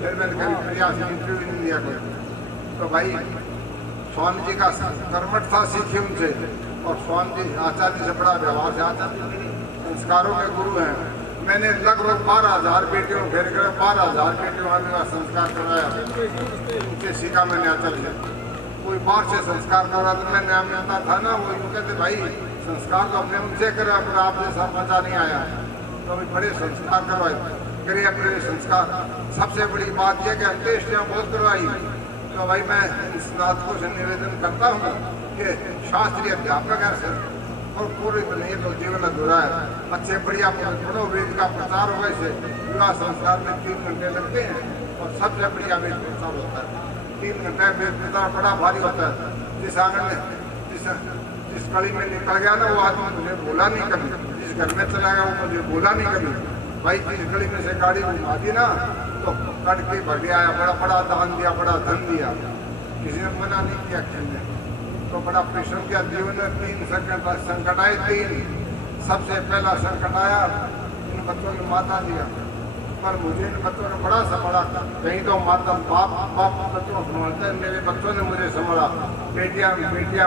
फिर मैंने कभी प्रयास इंटरव्यू नहीं दिया कोई। तो भाई स्वामी जी का कर्मठ था, सीखी उनसे। और स्वामी जी आचार्य से बड़ा व्यवहार से, आचार्य संस्कारों के गुरु हैं। मैंने लगभग 12,000 बेटियों फेर कर 12,000 बेटियों का संस्कार करवाया। उनसे सीखा मैंने आचार्य से। कोई बाहर से संस्कार करवा तो मैं नाम मिलता था ना, वो यूँ कहते भाई संस्कार तो हमने उनसे करे, अपना आप जैसा मजा नहीं आया। तो अभी बड़े संस्कार करवाए, करे अपने संस्कार। सबसे बड़ी बात यह कि अंत्येष्टियाँ बहुत करवाई। तो भाई मैं स्नातकों से निवेदन करता हूँ कि शास्त्रीय अध्यापक है और पूरे तो नहीं तो जीवन अधूरा है। अच्छे बढ़िया पढ़ो, वेद का प्रचार हो। वैसे विवाह संस्कार में 3 घंटे लगते हैं, और सबसे बढ़िया वेद प्रचार होता है। 3 घंटे वेद प्रचार बड़ा भारी होता है। जिस आंगन में जिस गली में निकल गया ना, वो आदमी मुझे बोला नहीं कभी। जिस घर में चला गया वो मुझे बोला नहीं कभी। भाई जिस गली में से गाड़ी घुमा दी ना, तो कट के भर गया, बड़ा दान दिया, बड़ा धन दिया, किसी ने मना नहीं किया खेलने। तो बड़ा परिश्रम किया। जीवन में 3 संकट आए। 3 सबसे पहला संकट आया, इन बच्चों ने माता दिया, पर मुझे इन बच्चों ने बड़ा संभाला। कहीं तो माता बाप बच्चों को संभालते हैं, मेरे बच्चों ने मुझे संभाला। बेटियां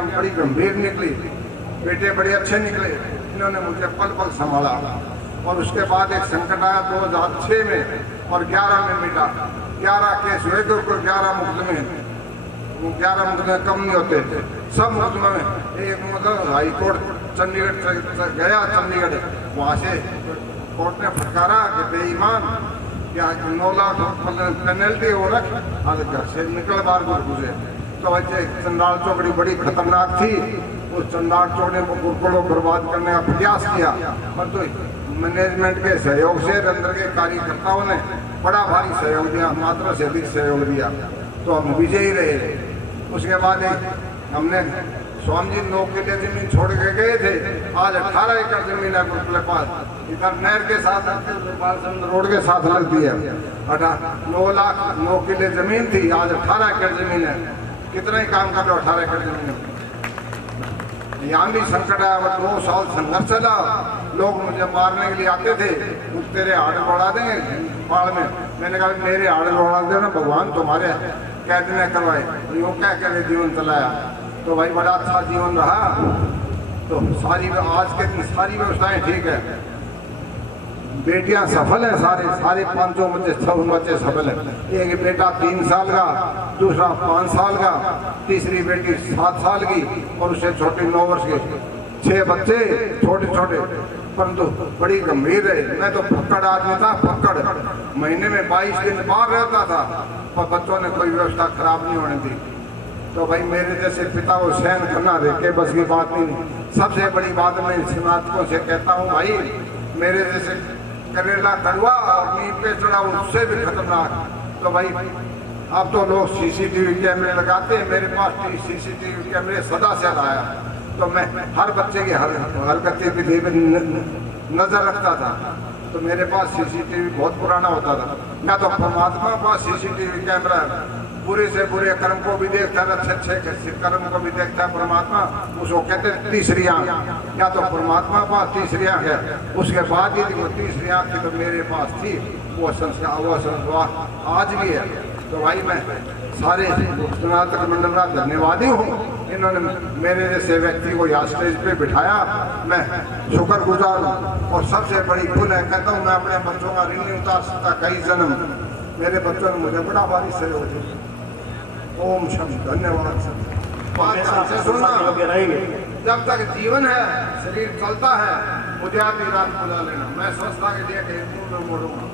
बड़ी गंभीर निकली, बेटे बड़े अच्छे निकले। इन्होंने मुझे पल पल संभाला। और उसके बाद एक संकट आया 2006 में, और 11 में मिटा। 11 केस हुए थे, 11 मुकदमे। 11 मुकदमे कम नहीं होते थे, सब मुकदमे में। एक मतलब हाई कोर्ट चंडीगढ़ गया, चंडीगढ़ वहाँ से कोर्ट ने फटकारा कि बेईमान, क्या 9 लाख पेनल्टी हो रख, घर से निकल बाहर गुरुकुल से। तो वैसे चंडाल चौकड़ी बड़ी खतरनाक थी। उस चंडाल चौकड़ी को गुरुकुल को बर्बाद करने का प्रयास किया, पर तो मैनेजमेंट के सहयोग से अंदर के कार्यकर्ताओं ने बड़ा भारी सहयोग दिया, मात्रा से अधिक सहयोग दिया। तो हम विजयी रहे। उसके बाद हमने स्वामी जी 9 किले जमीन छोड़ के गए थे। आज 18 एकड़ जमीन है गुरुकुल के पास। इधर नहर के साथ रोड के साथ लगती है। 9 लाख 9 किले जमीन थी, आज 18 एकड़ जमीन है। कितना ही काम कर लो 18 एकड़ जमीन है। यहाँ भी संकट आया, 2 साल संघर्ष चला। लोग मुझे मारने के लिए आते थे, तेरे हाड़ बढ़ा देंगे बाढ़ में। मैंने कहा मेरे हाड़ बढ़ा देना, भगवान तुम्हारे कैद ने करवाए। यूँ क्या करे जीवन चलाया। तो भाई बड़ा अच्छा जीवन रहा। तो आज के दिन सारी व्यवस्थाएं ठीक है। बेटियां सफल हैं, सारे 5 बच्चे 6 बच्चे सफल हैं। एक बेटा 3 साल का, दूसरा 5 साल का, तीसरी बेटी 7 साल की, और उससे छोटी 9 वर्ष के। 6 बच्चे छोटे छोटे, परंतु बड़ी गंभीर है। मैं तो फक्कड़ आदमी था, फक्कड़। महीने में 22 दिन बाहर रहता था, पर बच्चों ने कोई व्यवस्था खराब नहीं होने दी। तो भाई मेरे जैसे पिता को सहन करना के बस की बात नहीं। सबसे बड़ी बात मैं स्नातकों से कहता हूँ, भाई मेरे जैसे करेला कड़वा और नींद पे चढ़ा उससे भी खतरनाक। तो भाई अब तो लोग CCTV कैमरे लगाते हैं। मेरे पास CCTV कैमरे सदा से आया। तो मैं हर बच्चे की हर गतिविधि पे नजर रखता था। तो मेरे पास CCTV बहुत पुराना होता था। या तो परमात्मा के पास CCTV कैमरा है, बुरे से बुरे कर्म को भी देखता है, अच्छे कर्म को भी देखता है परमात्मा। उसको कहते हैं तीसरी आंख। या तो परमात्मा के पास तीसरी आंख है। उसके बाद यदि वो तीसरी आंख तो मेरे पास थी, वो संस्कार आज भी है। तो भाई मैं सारे स्नातक मंडल का धन्यवादी हूँ। इन्होंने मेरे जैसे व्यक्ति को यहाँ स्टेज पे बिठाया, मैं शुक्रगुजार हूँ। और सबसे बड़ी पुण्य कहता हूँ, मैं अपने बच्चों का ऋण नहीं उतार सकता। कई जन्म मेरे बच्चों ने मुझे बड़ा भारी सहयोग दिया। ओम शब्द धन्यवाद सर। बात हमेशा ध्यान से संसार के लोग रहेंगे। जब तक जीवन है, शरीर चलता है, मुझे आधी रात बुला लेना, मैं स्वच्छता के लिए कहीं मुंह में मोड़ूंगा।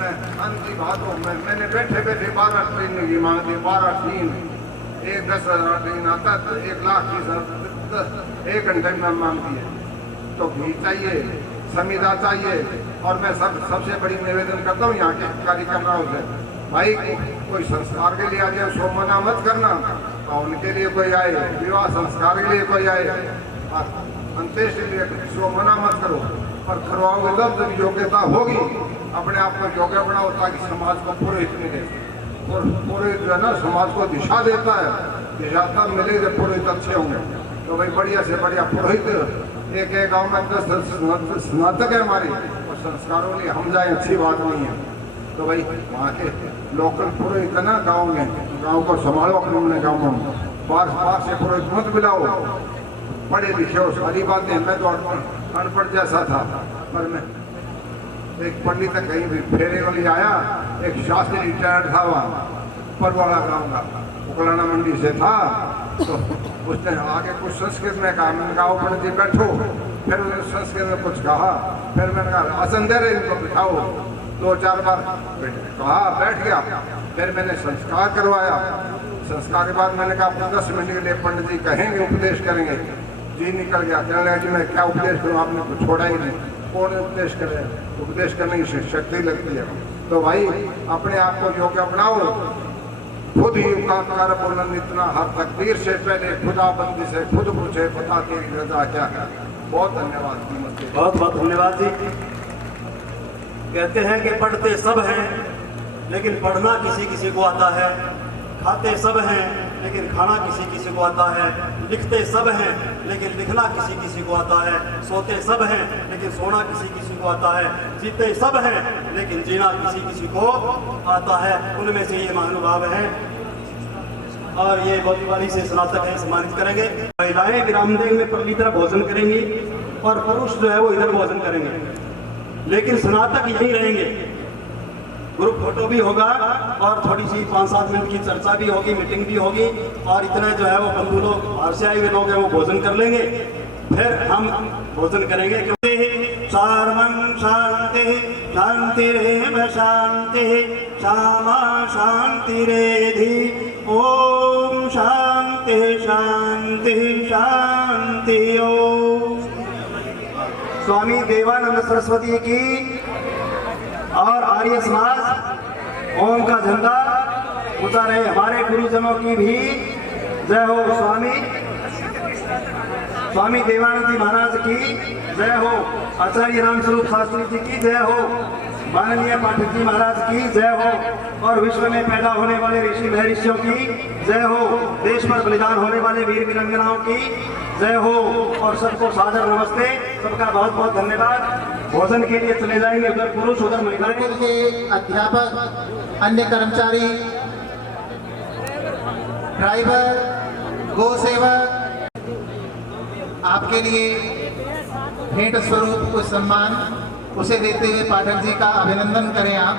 मैं अंतिम बातों में मैंने बैठे बैठे 12 ट्रेन की मांग दी, 12 टीन, एक 10,000 टीन आता तो 1,20,000 1 घंटे में मांगती है। तो भी चाहिए, संविदा चाहिए। और मैं सबसे बड़ी निवेदन करता हूँ यहाँ के कार्यकर्ताओं से, भाई कोई संस्कार के लिए आ जाए उसको मना मत करना, और उनके लिए कोई आए, विवाह संस्कार के लिए कोई आए, अंत्येष्टि के लिए किसी को मना मत करो, पर करवाओगे तब जब योग्यता होगी। अपने आप को योग्य बनाओ ताकि समाज को पुरोहित मिले, और पुरोहित जो है ना समाज को दिशा देता है, दिशा तब मिले जब पुरोहित अच्छे होंगे। तो भाई बढ़िया से बढ़िया पुरोहित एक गाँव में 10 स्नातक है हमारी, और संस्कारों लिए हम जाए अच्छी बात नहीं है। तो भाई वहाँ के लोकल पुरोहित है ना गाँव में, गाँव को संभालो अपने गाँव में, बाहर से पुरोहित मत मिलाओ, पढ़े लिखे हो सारी बातें। मैं तो अनपढ़ जैसा था, पर मैं एक पंडित कहीं भी फेरे वाली आया, एक शास्त्री रिटायर्ड था वहाँ परवाड़ा गाँव का, उकलाना मंडी से था। तो उसने आगे कुछ संस्कृत में कहा, मैंने कहा पंडित जी बैठो, फिर उसने संस्कृत में कुछ कहा, फिर मैंने कहा आसन दे रहे इनको बिठाओ, 2-4 बार कहा, बैठ गया। फिर मैंने संस्कार करवाया, संस्कार के बाद मैंने कहा 10 मिनट के लिए पंडित जी कहेंगे, उपदेश करेंगे। जी निकल गया, कहने लगा जी मैं क्या उपदेश करूँ, आपने कुछ छोड़ा ही नहीं, कौन उपदेश करे, उपदेश करने की शक्ति लगती है। तो भाई अपने आप को योग्य बनाओ, खुद ही उकार बोलन इतना हर तकदीर से पहले खुदाबंदी से खुद पूछे बता तेरी रजा क्या है। बहुत धन्यवाद। बहुत बहुत धन्यवाद जी। कहते हैं कि पढ़ते सब हैं लेकिन पढ़ना किसी किसी को आता है, खाते सब हैं लेकिन खाना किसी किसी को आता है, लिखते सब हैं लेकिन लिखना किसी किसी को आता है, सोते सब हैं लेकिन सोना किसी किसी को आता है, जीते सब हैं लेकिन जीना किसी किसी को आता है। उनमें से ये महानुभाव हैं और ये गोदीवाली से स्नातक है, सम्मानित करेंगे। महिलाएं विरामदेह में परली तरफ भोजन करेंगी और पुरुष जो है वो इधर भोजन करेंगे, लेकिन स्नातक यहीं रहेंगे। ग्रुप फोटो भी होगा और थोड़ी सी 5-7 मिनट की चर्चा भी होगी, मीटिंग भी होगी, और इतने जो है वो बंधु लोग बाहर से आए हुए लोग हैं वो भोजन कर लेंगे, फिर हम भोजन करेंगे। क्योंकि सर्वं शांति शांतिरेव शांति श्यामा शांतिरेधि ओम शांति शांति शांति ओम। स्वामी देवानंद सरस्वती की और आर्य समाज ओम का झंडा ऊंचा रहे। हमारे गुरुजनों की भी जय हो। स्वामी देवानंद जी महाराज की जय हो। आचार्य रामस्वरूप शास्त्री जी की जय हो। माननीय पाठक जी महाराज की जय हो। और विश्व में पैदा होने वाले ऋषि महर्षियों की जय हो। देश पर बलिदान होने वाले वीर वीरांगनाओं की जय हो। और सबको सादर नमस्ते, सबका बहुत बहुत धन्यवाद। भोजन के लिए चले जाएंगे, उधर पुरुष उधर महिलाएं। के अध्यापक, अन्य कर्मचारी, ड्राइवर, गो सेवक, आपके लिए भेंट स्वरूप कुछ सम्मान उसे देते हुए पाठक जी का अभिनंदन करें आप।